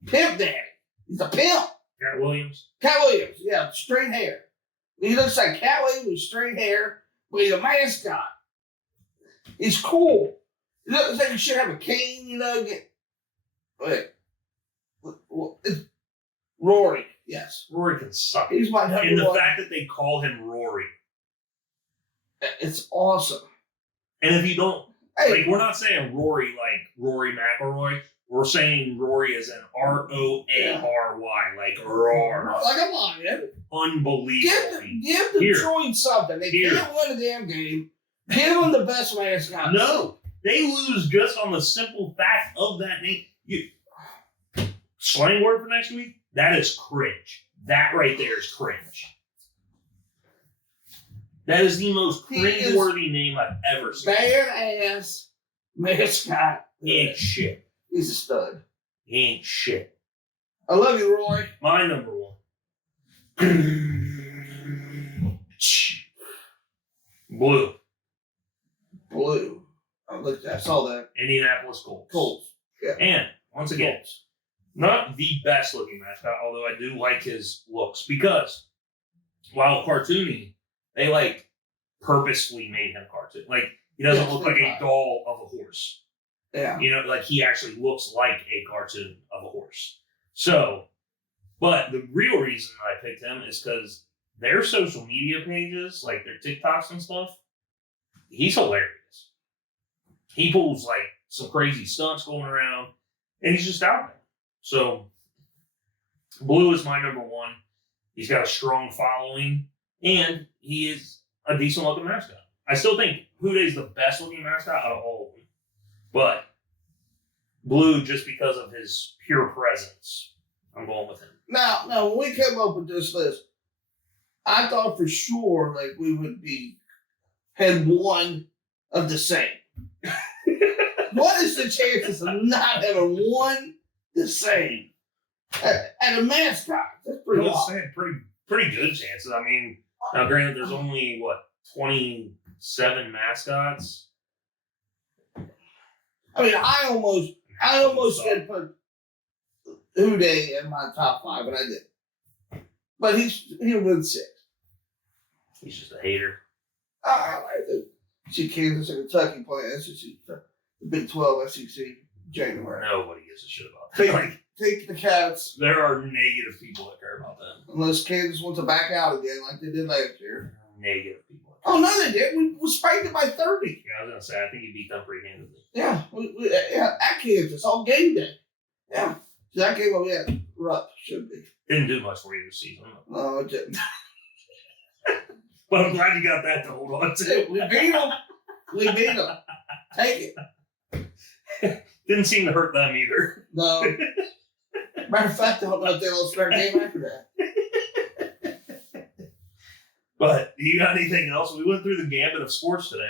pimp daddy. He's a pimp. Cat Williams. Cat Williams, yeah, straight hair. He looks like Cat Williams with straight hair, but he's a mascot. He's cool. He looks like he should have a cane, Rory, yes. Rory can suck. He's my number 1. And the fact that they call him Rory. It's awesome. And if you don't, Hey, we're not saying Rory like Rory McIlroy. We're saying Rory as an Roary, like roar. like a lion. Unbelievable. Give Detroit something. They can't win a damn game. Give them the best mascot. No, they lose just on the simple fact of that name. Slang word for next week? That is cringe. That right there is cringe. That is the most cringe-worthy name I've ever seen. Badass mascot. He ain't shit. He's a stud. He ain't shit. I love you, Roy. My number 1. Blue. I saw that. Indianapolis Colts. Colts. Yeah. And, once again, not the best looking mascot, although I do like his looks. Because, while cartoony, they, purposefully made him cartoon. He doesn't look like a doll of a horse. Yeah. He actually looks like a cartoon of a horse. So, but the real reason I picked him is because their social media pages, their TikToks and stuff, he's hilarious. He pulls, some crazy stunts going around, and he's just out there. So, Blue is my number 1. He's got a strong following, and he is a decent looking mascot. I still think Hootay's the best looking mascot out of all of them, but Blue, just because of his pure presence, I'm going with him. Now, when we came up with this list, I thought for sure like we would had one of the same. What is the chances of not having one the same at a mascot? That's pretty awesome. Pretty good chances. I mean, now granted, there's only 27 mascots. I mean, I almost did put Houday in my top 5, but I did. But he was 6. He's just a hater. I like it. See Kansas and Kentucky playing SEC, the Big 12 SEC January. Nobody gives a shit about that. Take the Cats. There are negative people that care about that. Unless Kansas wants to back out again like they did last year. Negative people. Oh, no, they did. We spanked it by 30. Yeah, I was going to say, I think you beat them pretty handedly. Yeah, at Kansas, all game day. Yeah. So that game will be rough, should be. Didn't do much for you this season. No, it didn't. But I'm glad you got that to hold on to. We beat them. Take it. Didn't seem to hurt them either. No. Matter of fact, I don't know if they'll start a game after that. But do you got anything else? We went through the gambit of sports today.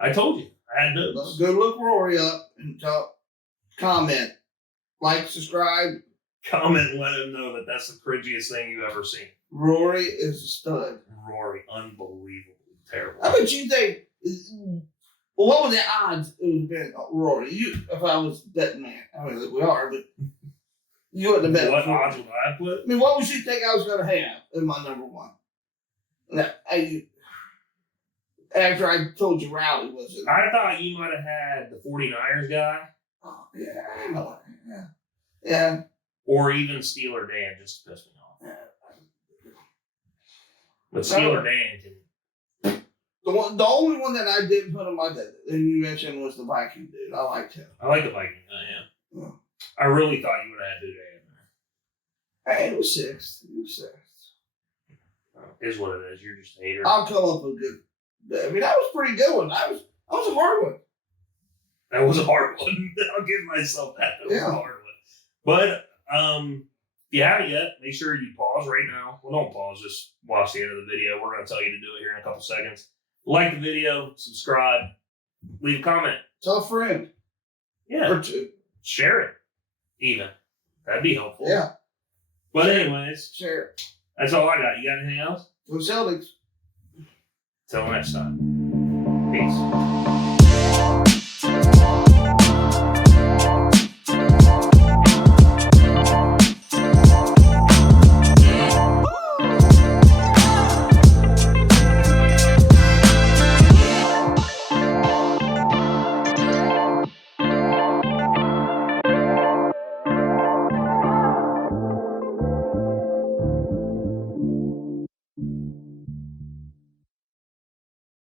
I told you. I had notes. Go look Rory up and comment. Like, subscribe. Comment and let him know that that's the cringiest thing you've ever seen. Rory is a stud. Rory, unbelievably terrible. I bet you think, well, what were the odds it would have been Rory? If I was betting man. I mean, we are, but you wouldn't have bet. What odds would I put? I mean, what would you think I was going to have in my number 1? Now, after I told you Rowley was it. I thought you might have had the 49ers guy. Oh, yeah, I know. Yeah. Or even Steeler Dan just to piss me off. Yeah. But Steeler Dan can. The only one that I didn't put on my that you mentioned was the Viking dude. I liked him. I like the Viking guy, yeah. I really thought you would have had Dude in there. Hey, it was 6th. Is what it is. You're just a hater. I'll come up with good. I mean, that was a pretty good one. That was a hard one. That was a hard one. I'll give myself that. That was a hard one. But if you haven't yet, make sure you pause right now. Well, don't pause. Just watch the end of the video. We're going to tell you to do it here in a couple seconds. Like the video, subscribe, leave a comment. Tell a friend. Yeah. Or 2. Share it, even. That'd be helpful. Yeah. But anyways, share it. That's all I got. You got anything else? Go Celtics. Till next time. Peace.